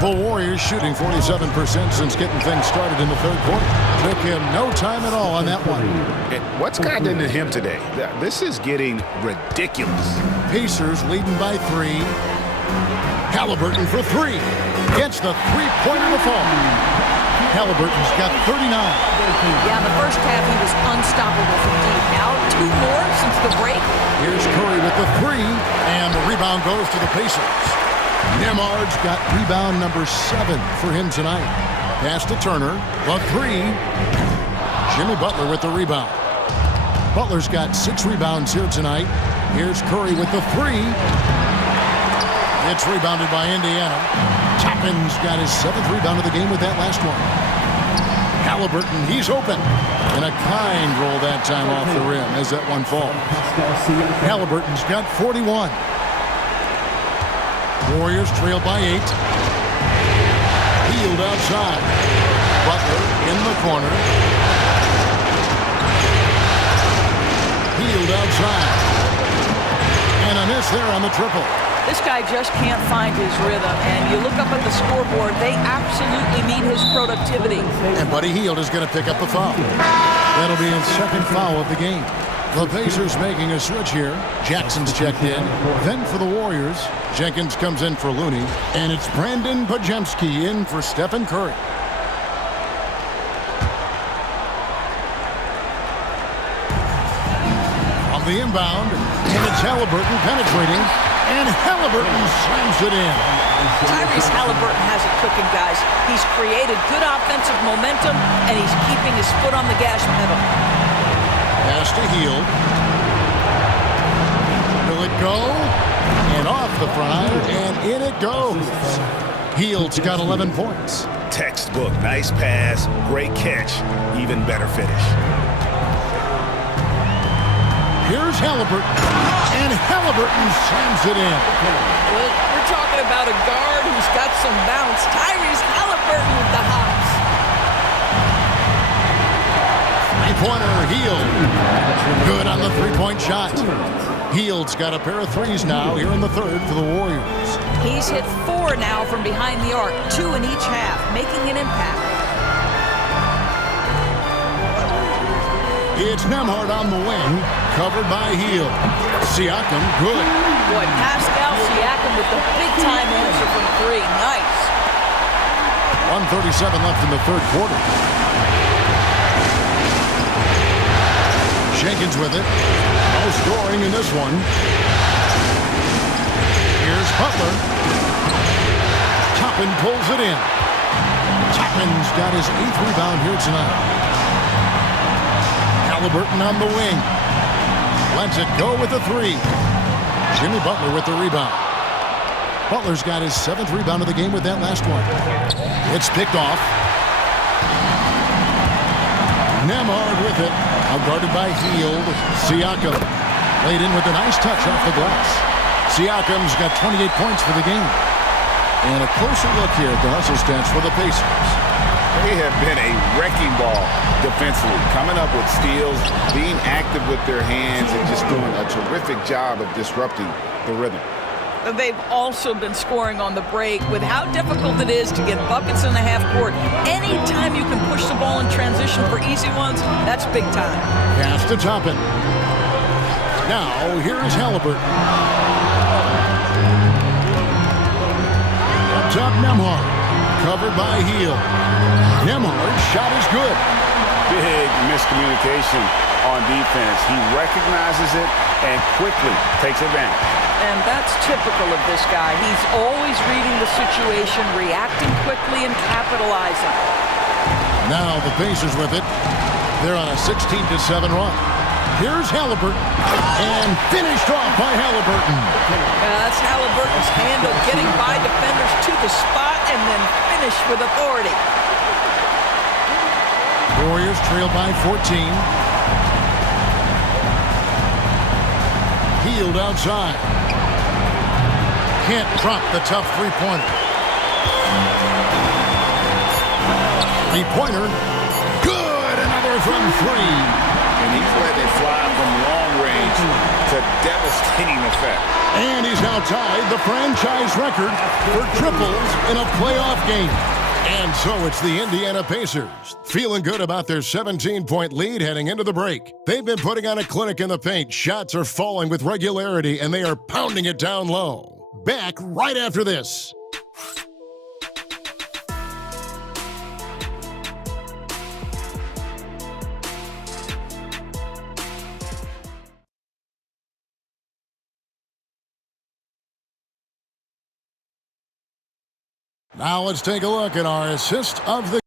The Warriors shooting 47% since getting things started in the third quarter. Took him no time at all on that one. And what's gotten into him today? This is getting ridiculous. Pacers leading by 3. Halliburton for 3. Gets the three-pointer to fall. Halliburton's got 39. Yeah, in the first half he was unstoppable from deep. Now 2 more since the break. Here's Curry with the 3, and the rebound goes to the Pacers. Nembhard's got rebound number 7 for him tonight. Pass to Turner, the 3. Jimmy Butler with the rebound. Butler's got 6 rebounds here tonight. Here's Curry with the 3. It's rebounded by Indiana. Toppin's got his 7th rebound of the game with that last one. Halliburton, he's open. And a kind roll that time off the rim as that one falls. Halliburton's got 41. Warriors trail by 8. Hield outside. Butler in the corner. Hield outside. And a miss there on the triple. This guy just can't find his rhythm, and you look up at the scoreboard, they absolutely need his productivity. And Buddy Hield is going to pick up a foul. That'll be his 2nd foul of the game. The Pacers making a switch here. Jackson's checked in. Then for the Warriors, Jenkins comes in for Looney, and it's Brandon Podziemski in for Stephen Curry. On the inbound, and it's Halliburton penetrating. And Halliburton slams it in. Tyrese Halliburton has it cooking, guys. He's created good offensive momentum, and he's keeping his foot on the gas pedal. Pass to Hield. Will it go? And off the front, and in it goes. Hield's got 11 points. Textbook. Nice pass. Great catch. Even better finish. Here's Halliburton, and Halliburton slams it in. Well, we're talking about a guard who's got some bounce. Tyrese Halliburton with the hops. Three-pointer, Hield. Good on the three-point shot. Hield's got a pair of threes now here in the third for the Warriors. He's hit 4 now from behind the arc, 2 in each half, making an impact. It's Nembhard on the wing, covered by Hield. Siakam, good. Boy, Pascal Siakam with the big-time answer from 3. Nice. 1:37 left in the third quarter. Jenkins with it. No scoring in this one. Here's Butler. Toppin pulls it in. Toppin's got his 8th rebound here tonight. Halliburton on the wing. Lets it go with a 3. Jimmy Butler with the rebound. Butler's got his 7th rebound of the game with that last one. It's picked off. Nembhard with it. Now guarded by Hield. Siakam laid in with a nice touch off the glass. Siakam's got 28 points for the game. And a closer look here at the hustle stats for the Pacers. They have been a wrecking ball defensively, coming up with steals, being active with their hands, and just doing a terrific job of disrupting the rhythm. They've also been scoring on the break. With how difficult it is to get buckets in the half court, anytime you can push the ball in transition for easy ones, that's big time. Pass to Toppin. Now, here's Halliburton. Up top, Nembhard. Covered by Hield. Nembhard's shot is good. Big miscommunication on defense. He recognizes it and quickly takes advantage. And that's typical of this guy. He's always reading the situation, reacting quickly, and capitalizing. Now the Pacers with it. They're on a 16-7 run. Here's Halliburton, and finished off by Halliburton. That's Halliburton's handle, getting by defenders to the spot and then finish with authority. Warriors trail by 14. Hield outside. Can't drop the tough three-pointer. Three-pointer. Good! Another from three. And he's letting it fly from long range to devastating effect. And he's now tied the franchise record for triples in a playoff game. And so it's the Indiana Pacers, feeling good about their 17-point lead heading into the break. They've been putting on a clinic in the paint. Shots are falling with regularity, and they are pounding it down low. Back right after this. Now let's take a look at our assist of the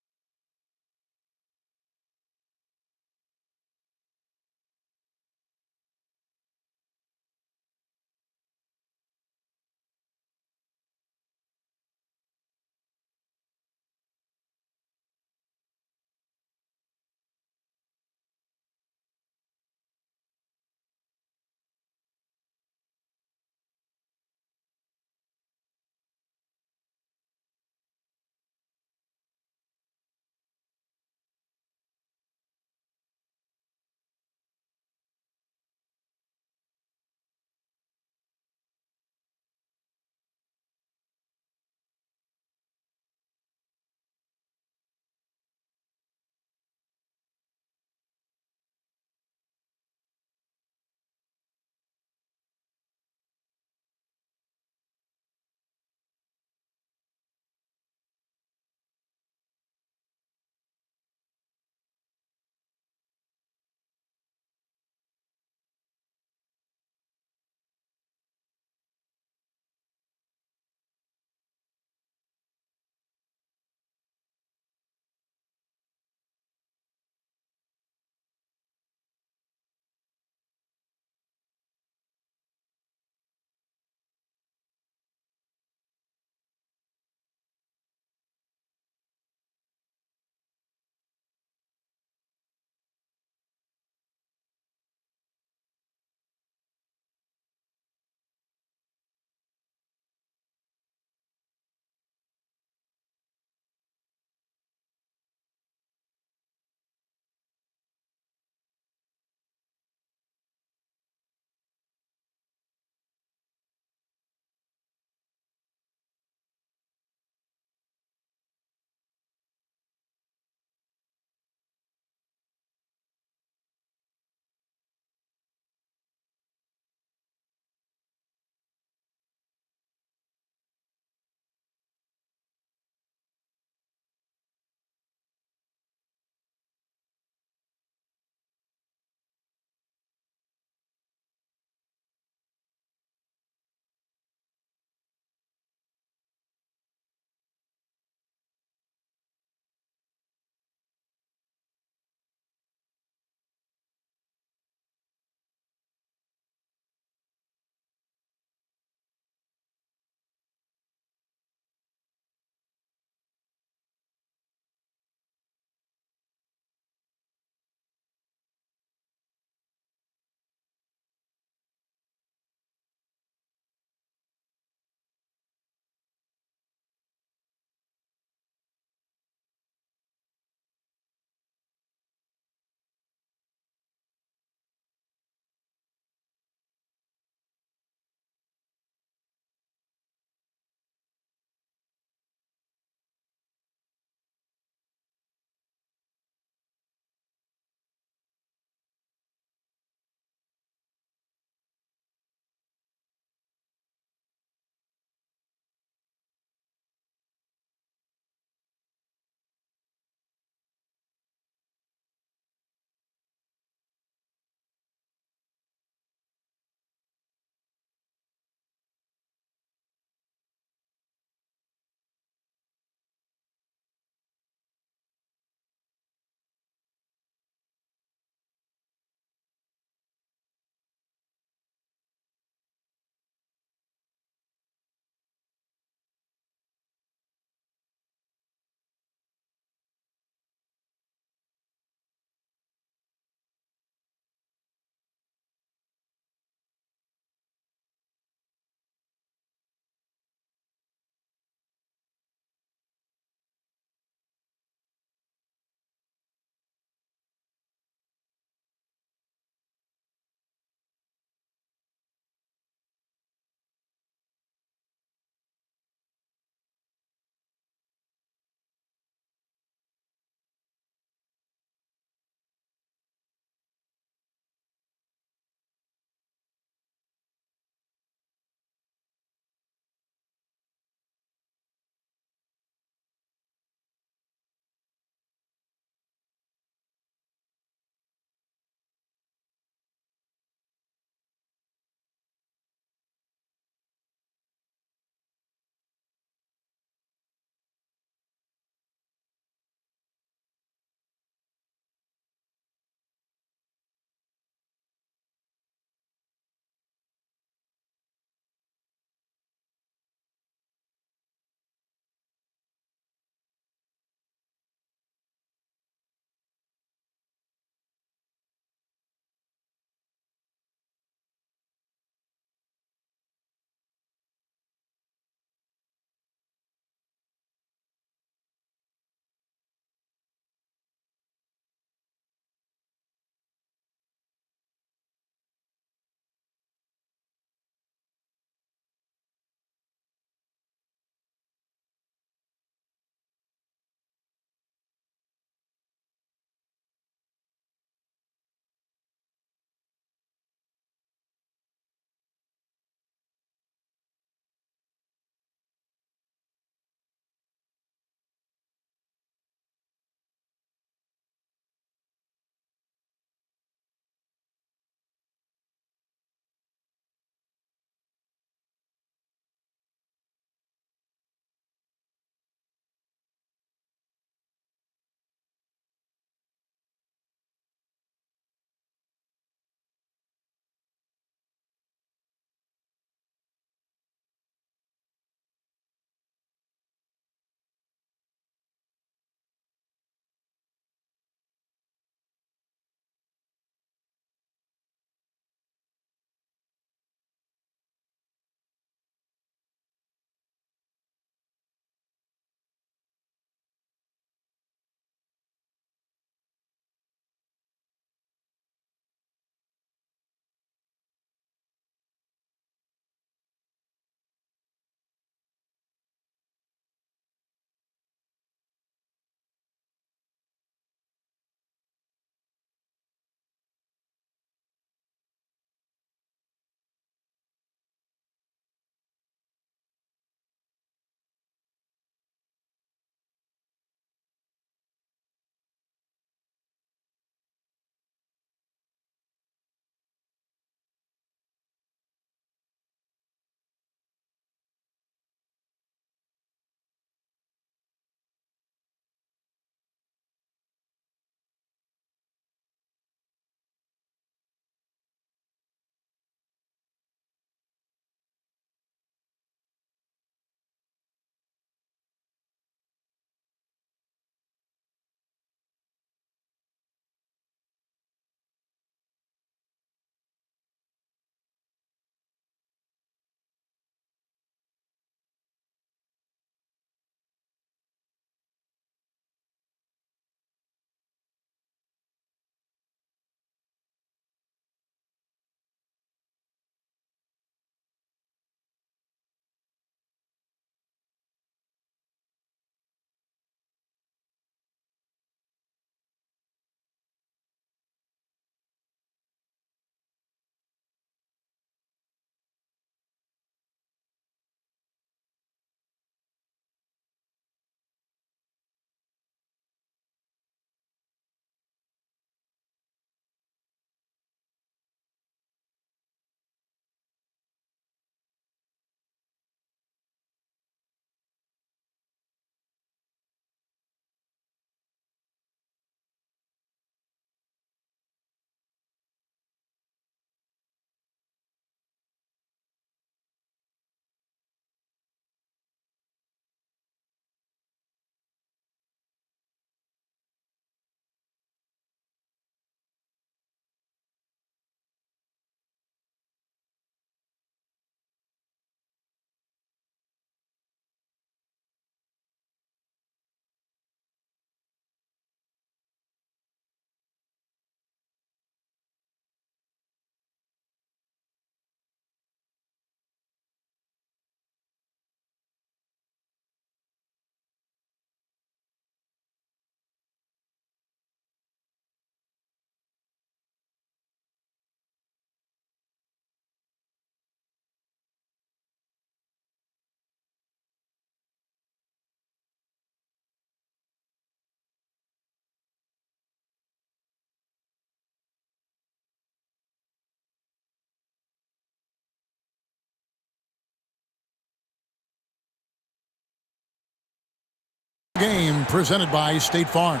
game presented by State Farm.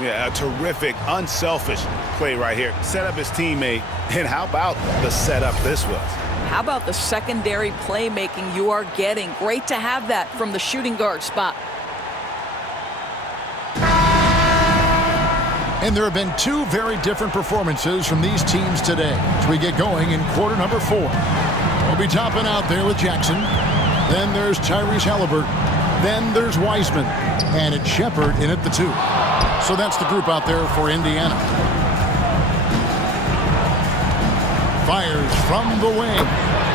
Yeah, a terrific, unselfish play right here. Set up his teammate, and how about the setup this was? How about the secondary playmaking you are getting? Great to have that from the shooting guard spot. And there have been two very different performances from these teams today as we get going in quarter number 4. Obi Toppin out there with Jackson. Then there's Tyrese Halliburton. Then there's Wiseman. And it's Shepard in at the 2. So that's the group out there for Indiana. Fires from the wing.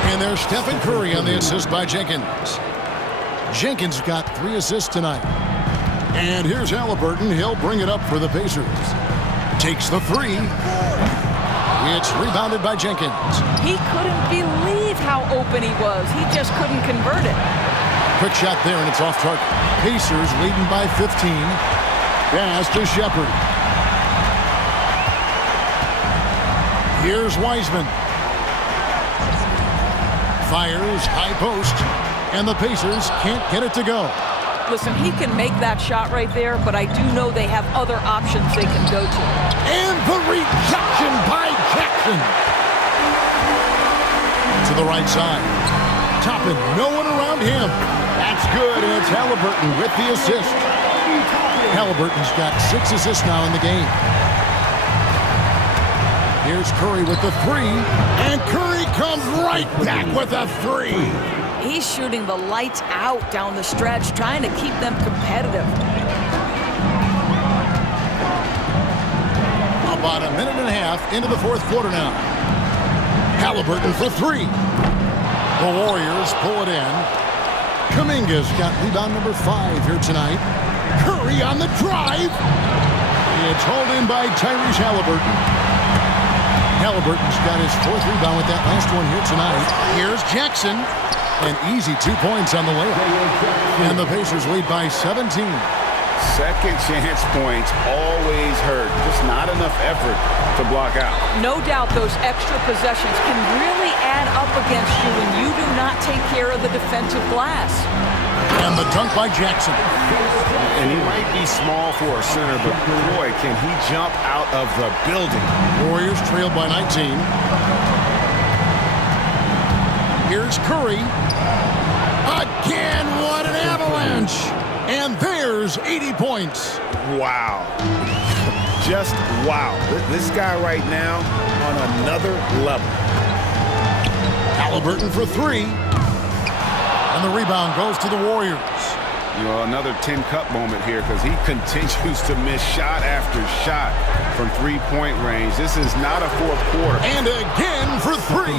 And there's Stephen Curry on the assist by Jenkins. Jenkins got 3 assists tonight. And here's Halliburton. He'll bring it up for the Pacers. Takes the 3. It's rebounded by Jenkins. He couldn't believe how open he was. He just couldn't convert it. Quick shot there, and it's off target. Pacers leading by 15. Pass to Shepard. Here's Wiseman. Fires high post, and the Pacers can't get it to go. Listen, he can make that shot right there, but I do know they have other options they can go to. And the rejection by Jackson. To the right side. Toppin, no one around him. That's good, and it's Halliburton with the assist. Halliburton's got 6 assists now in the game. Here's Curry with the 3, and Curry comes right back with a 3. He's shooting the lights out down the stretch, trying to keep them competitive. About a minute and a half into the 4th quarter now. Halliburton for 3. The Warriors pull it in. Kuminga's got rebound number 5 here tonight. Curry on the drive. It's hauled in by Tyrese Halliburton. Halliburton's got his 4th rebound with that last one here tonight. Here's Jackson. An easy 2 points on the layup. And the Pacers lead by 17. Second chance points always hurt. Just not enough effort to block out. No doubt those extra possessions can really add up against you when you do not take care of the defensive glass. And the dunk by Jackson. And he might be small for a center, but boy, can he jump out of the building. Warriors trailed by 19. Here's Curry. Again, what an avalanche. And there's 80 points. Wow. Just wow. This guy right now on another level. Halliburton for 3. And the rebound goes to the Warriors. You know, another Tin Cup moment here because he continues to miss shot after shot from three-point range. This is not a 4th quarter. And again for 3.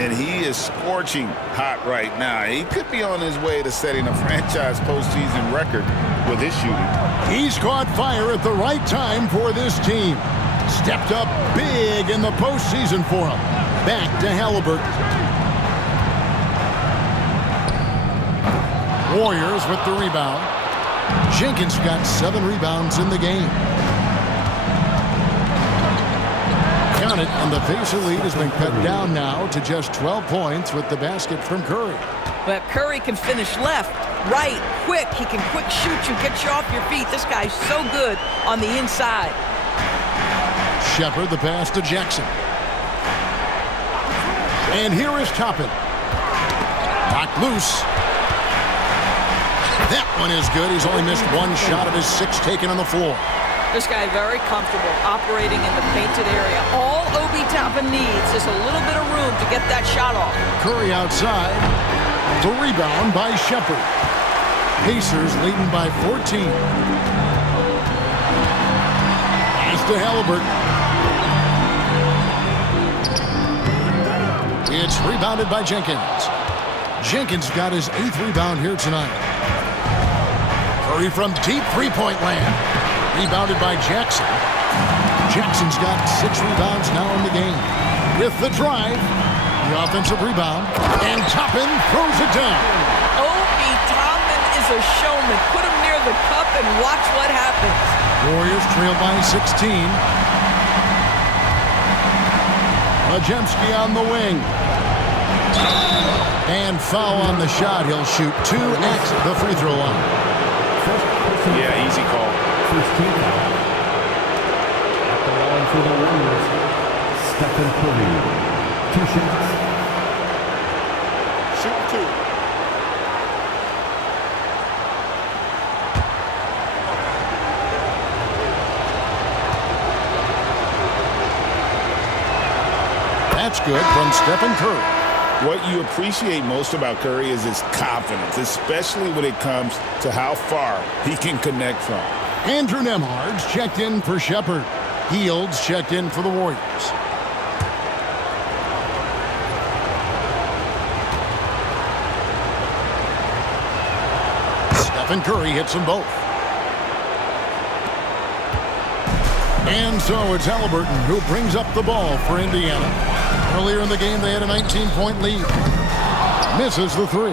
And he is scorching hot right now. He could be on his way to setting a franchise postseason record with his shooting. He's caught fire at the right time for this team. Stepped up big in the postseason for him. Back to Halliburton. Warriors with the rebound. Jenkins got 7 rebounds in the game. Count it, and the Pacer lead has been cut down now to just 12 points with the basket from Curry. But Curry can finish left, right, quick. He can quick shoot you, get you off your feet. This guy's so good on the inside. Shepard, the pass to Jackson. And here is Toppin. Knocked loose. That one is good. He's only missed 1 shot of his 6 taken on the floor. This guy very comfortable operating in the painted area. All Obi Toppin needs is a little bit of room to get that shot off. Curry outside. The rebound by Shepard. Pacers leading by 14. Pass to Halliburton. It's rebounded by Jenkins. Jenkins got his 8th rebound here tonight. Curry from deep 3-point land. Rebounded by Jackson. Jackson's got 6 rebounds now in the game. With the drive, the offensive rebound, and Toppin throws it down. Obi Toppin is a showman. Put him near the cup and watch what happens. Warriors trail by 16. Majemski on the wing. And foul on the shot. He'll shoot 2 at the free throw line. Yeah, easy call. First team foul. At the line for the Warriors, Stephen Curry. 2 shots. Shoot 2. That's good from Stephen Curry. What you appreciate most about Curry is his confidence, especially when it comes to how far he can connect from. Andrew Nembhard's checked in for Shepherd. Fields checked in for the Warriors. Stephen Curry hits them both. And so it's Halliburton who brings up the ball for Indiana. Earlier in the game, they had a 19-point lead. Misses the 3.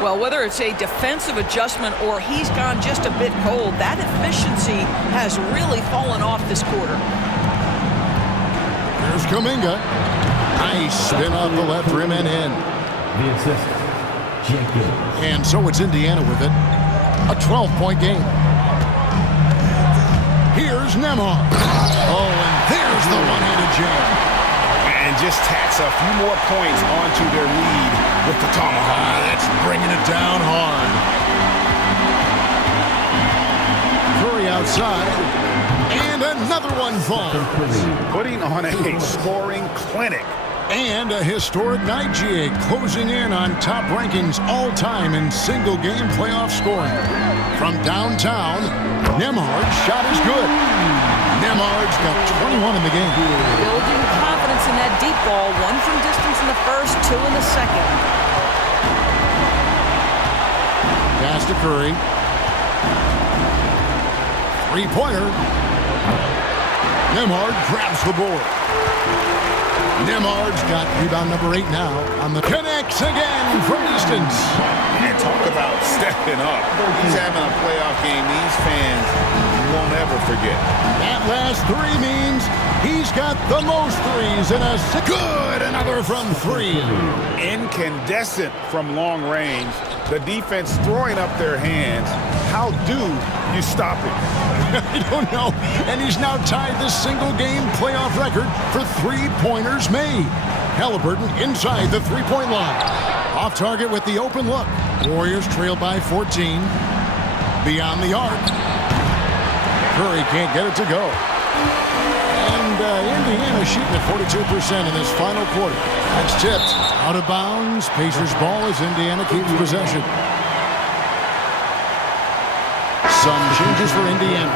Well, whether it's a defensive adjustment or he's gone just a bit cold, that efficiency has really fallen off this quarter. Here's Kuminga. Nice spin off the left rim and in. The assist, Jenkins. And so it's Indiana with it. A 12-point game. Here's Nembhard. Oh, and there's the one-handed jam. And just tacks a few more points onto their lead with the tomahawk. That's bringing it down hard. Curry outside. And another one falls. Putting on a scoring clinic. And a historic night, GA, closing in on top rankings all-time in single-game playoff scoring. From downtown, Nembhard's shot is good. Nembhard's got 21 in the game. Building confidence in that deep ball. 1 from distance in the first, 2 in the second. Pass to Curry. 3-pointer. Nembhard grabs the board. Nembhard's got rebound number 8 now on the connects again from distance. And talk about stepping up. He's having a playoff game these fans won't ever forget. That last 3 means he's got the most threes in a good. Another from 3. Incandescent from long range. The defense throwing up their hands. How do you stop it? I don't know. And he's now tied the single-game playoff record for 3-pointers made. Halliburton inside the 3-point line. Off target with the open look. Warriors trail by 14. Beyond the arc. Curry can't get it to go. And Indiana shooting at 42% in this final quarter. That's tipped. Out of bounds. Pacers ball as Indiana keeps possession. Some changes for Indiana.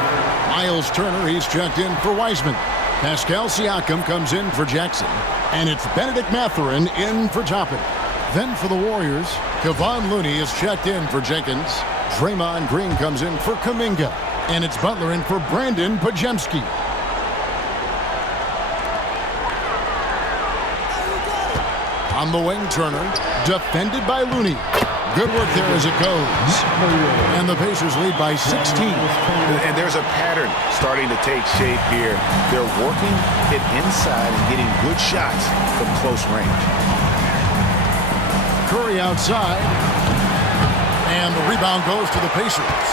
Miles Turner, he's checked in for Wiseman. Pascal Siakam comes in for Jackson. And it's Benedict Mathurin in for Toppin. Then for the Warriors, Kevon Looney is checked in for Jenkins. Draymond Green comes in for Kuminga. And it's Butler in for Brandon Podziemski. On the wing, Turner, defended by Looney. Good work there as it goes. And the Pacers lead by 16. And there's a pattern starting to take shape here. They're working it inside and getting good shots from close range. Curry outside. And the rebound goes to the Pacers.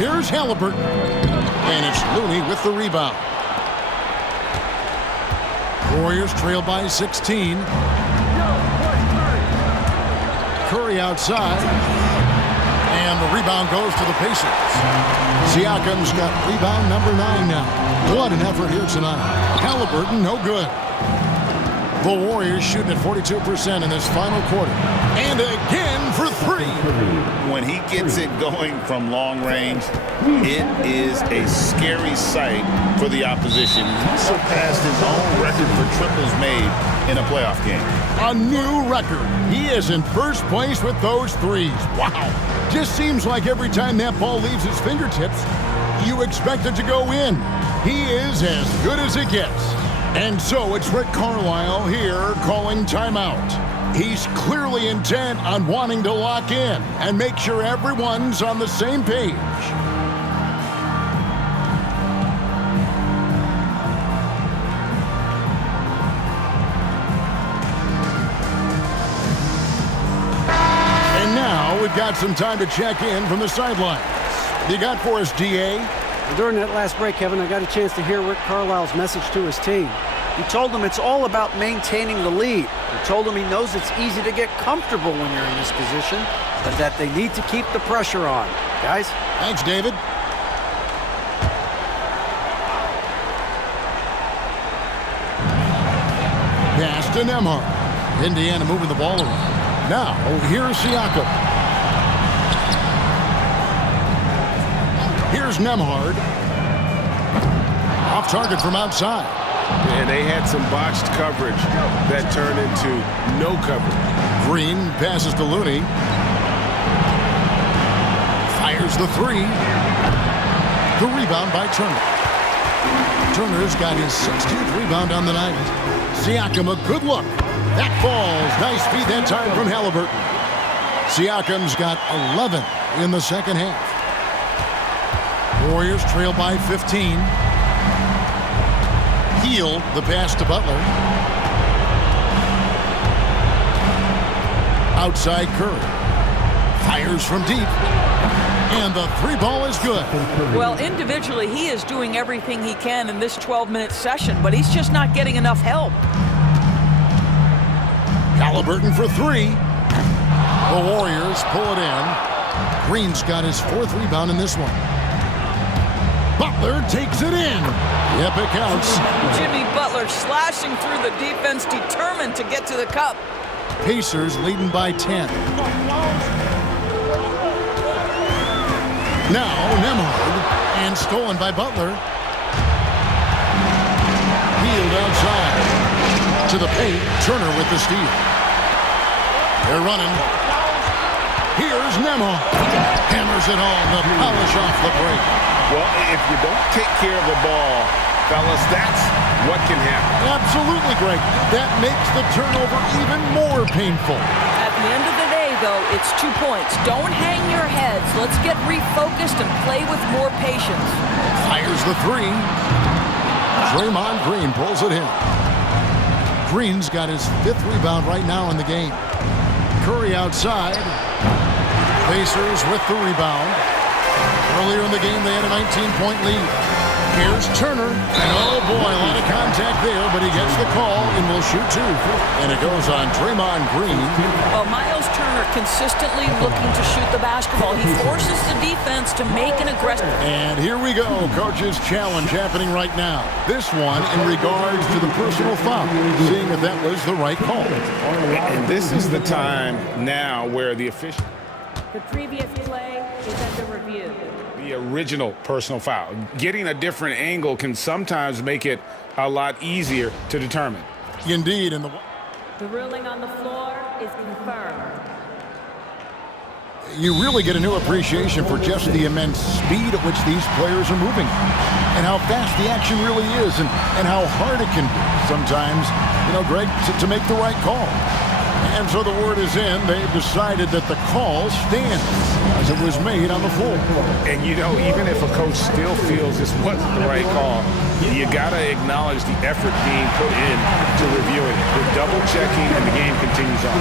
Here's Halliburton. And it's Looney with the rebound. Warriors trail by 16. Curry outside. And the rebound goes to the Pacers. Siakam's got rebound number 9 now. What an effort here tonight. Halliburton, no good. The Warriors shooting at 42% in this final quarter. And again for 3. When he gets it going from long range, it is a scary sight for the opposition. He surpassed his own record for triples made in a playoff game. A new record. He is in first place with those 3s. Wow. Just seems like every time that ball leaves his fingertips, you expect it to go in. He is as good as it gets. And so it's Rick Carlisle here calling timeout. He's clearly intent on wanting to lock in and make sure everyone's on the same page. And now we've got some time to check in from the sidelines. What you got for us, DA? During that last break, Kevin, I got a chance to hear Rick Carlisle's message to his team. He told them it's all about maintaining the lead. He told them he knows it's easy to get comfortable when you're in this position, but that they need to keep the pressure on. Guys? Thanks, David. Pass to Nembhard. Indiana moving the ball around. Now, here's Siakam. Here's Nembhard. Off target from outside. And they had some botched coverage that turned into no coverage. Green passes to Looney. Fires the three. The rebound by Turner. Turner's got his 16th rebound on the night. Siakam, a good look. That falls. Nice speed that time from Halliburton. Siakam's got 11 in the second half. Warriors trail by 15. Heel, the pass to Butler. Outside Curry. Fires from deep. And the three ball is good. Well, individually, he is doing everything he can in this 12-minute session, but he's just not getting enough help. Halliburton for three. The Warriors pull it in. Green's got his 4th rebound in this one. Butler takes it in. Yep, it counts. Jimmy Butler slashing through the defense, determined to get to the cup. Pacers leading by 10. Now Nembhard, and stolen by Butler. Healed outside. To the paint, Turner with the steal. They're running. Here's Nembhard. Hammers it home to polish off the break. Well, if you don't take care of the ball, fellas, that's what can happen. Absolutely, Greg. That makes the turnover even more painful. At the end of the day, though, it's 2 points. Don't hang your heads. Let's get refocused and play with more patience. Fires the three. Draymond Green pulls it in. Green's got his 5th rebound right now in the game. Curry outside. Pacers with the rebound. Earlier in the game, they had a 19-point lead. Here's Turner. And oh boy, a lot of contact there, but he gets the call and will shoot 2. And it goes on Draymond Green. Well, Miles Turner consistently looking to shoot the basketball. He forces the defense to make an aggressive. And here we go. Coach's challenge happening right now. This one in regards to the personal foul, seeing if that was the right call. And this is the time now where the official... The previous play is under review. The original personal foul. Getting a different angle can sometimes make it a lot easier to determine. Indeed. And the ruling on the floor is confirmed. You really get a new appreciation for just the immense speed at which these players are moving and how fast the action really is and how hard it can be sometimes, Greg, to make the right call. And so the word is in. They've decided that the call stands as it was made on the floor. And, even if a coach still feels this wasn't the right call, you got to acknowledge the effort being put in to reviewing it. The double checking and the game continues on.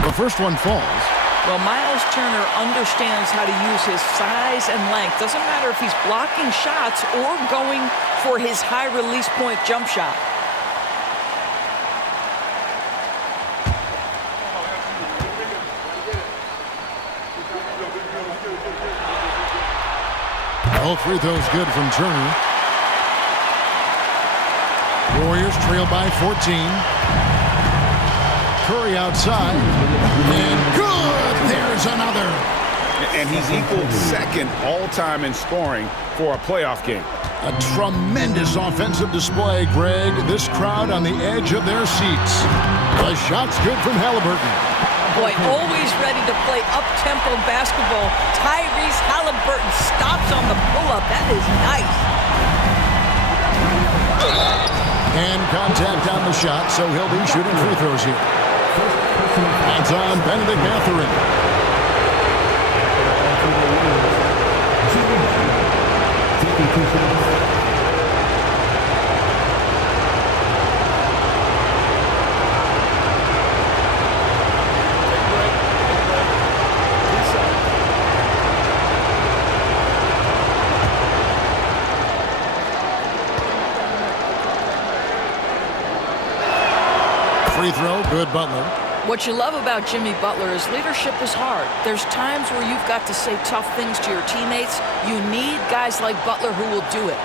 The first one falls. Well, Miles Turner understands how to use his size and length. Doesn't matter if he's blocking shots or going for his high release point jump shot. All free throws good from Turner. Warriors trail by 14. Curry outside. And good! There's another. And he's equal second all-time in scoring for a playoff game. A tremendous offensive display, Greg. This crowd on the edge of their seats. The shot's good from Halliburton. Boy, always ready to play up-tempo basketball. Tyrese Halliburton stops on the pull-up. That is nice. And contact on the shot, so he'll be shooting free throws here. That's on Benedict Mathurin. Free throw, good Butler. What you love about Jimmy Butler is leadership is hard. There's times where you've got to say tough things to your teammates. You need guys like Butler who will do it.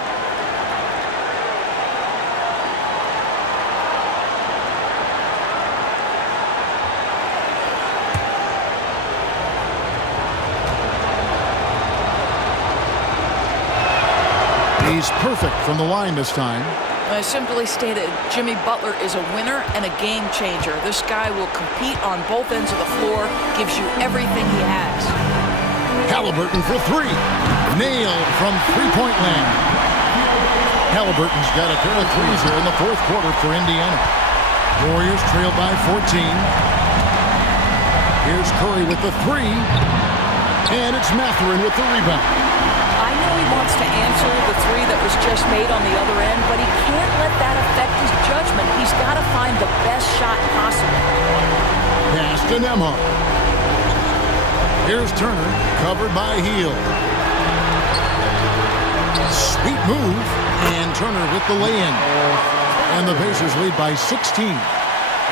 He's perfect from the line this time. I simply stated, Jimmy Butler is a winner and a game changer. This guy will compete on both ends of the floor, gives you everything he has. Halliburton for three. Nailed from three-point land. Halliburton's got a pair of threes here in the fourth quarter for Indiana. Warriors trail by 14. Here's Curry with the three. And it's Mathurin with the rebound. I know he wants to answer the three that was just made on the other end, but he can't let that affect his judgment. He's got to find the best shot possible. Pass to Nembhard. Here's Turner, covered by Hield. Sweet move, and Turner with the lay-in. And the Pacers lead by 16.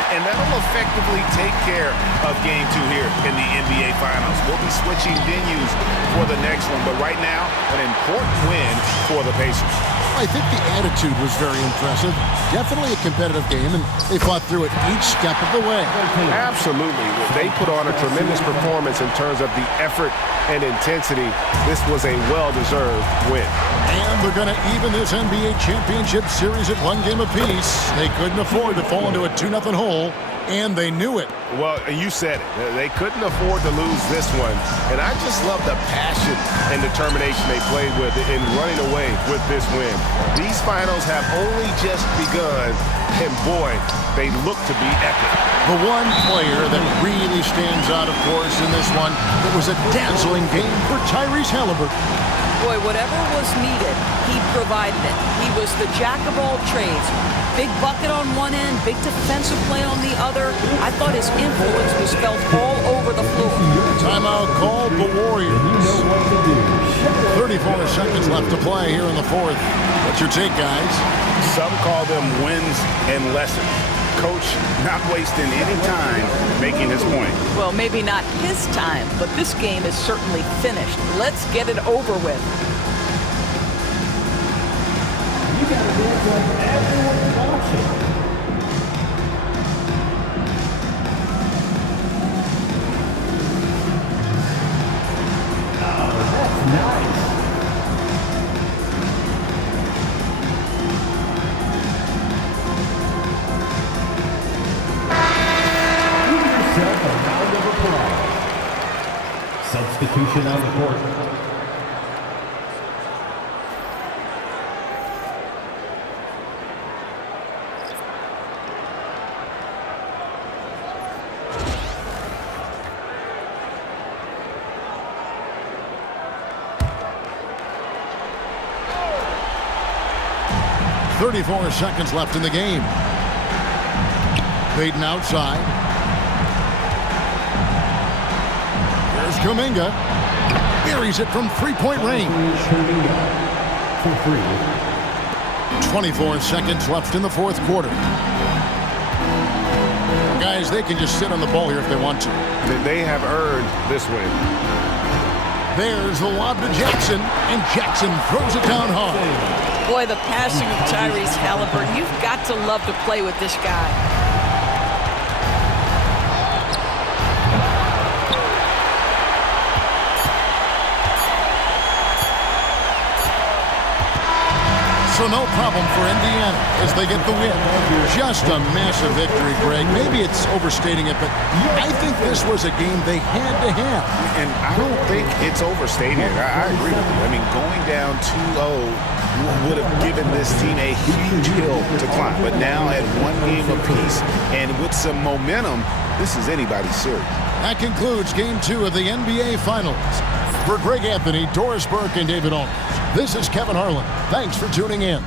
And that'll effectively take care of Game 2 here in the NBA Finals. We'll be switching venues for the next one, but right now, an important win for the Pacers. I think the attitude was very impressive. Definitely a competitive game, and they fought through it each step of the way. Absolutely. They put on a tremendous performance in terms of the effort and intensity. This was a well-deserved win. And they're going to even this NBA championship series at one game apiece. They couldn't afford to fall into a 2-0 hole, and they knew it. Well, you said it. They couldn't afford to lose this one. And I just love the passion and determination they played with in running away with this win. These finals have only just begun, and boy, they look to be epic. The one player that really stands out, of course, in this one, it was a dazzling game for Tyrese Halliburton. Boy, whatever was needed, he provided it. He was the jack of all trades. Big bucket on one end, big defensive play on the other. I thought his influence was felt all over the floor. Timeout called the Warriors. 34 seconds left to play here in the fourth. What's your take, guys? Some call them wins and lessons. Coach not wasting any time making his point. Well, maybe not his time, but this game is certainly finished. Let's get it over with. You got to dance like everyone's watching. Oh, that's nice. Give yourself a round of applause. Substitution on the court. .34 seconds left in the game. Baden outside. Here's Kuminga. Buries it from three-point range. 24 seconds left in the fourth quarter. Guys, they can just sit on the ball here if they want to. They have earned this win. There's the lob to Jackson, and Jackson throws it down hard. Boy, the passing of Tyrese Halliburton, you've got to love to play with this guy. So no problem for Indiana as they get the win. Just a massive victory, Greg. Maybe it's overstating it, but I think this was a game they had to have. And I don't think it's overstating it. I agree with you. I mean, going down 2-0 would have given this team a huge hill to climb. But now at one game apiece and with some momentum, this is anybody's series. That concludes Game 2 of the NBA Finals. For Greg Anthony, Doris Burke, and David Aldridge, this is Kevin Harlan. Thanks for tuning in.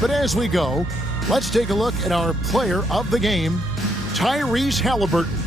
But as we go, let's take a look at our player of the game, Tyrese Halliburton.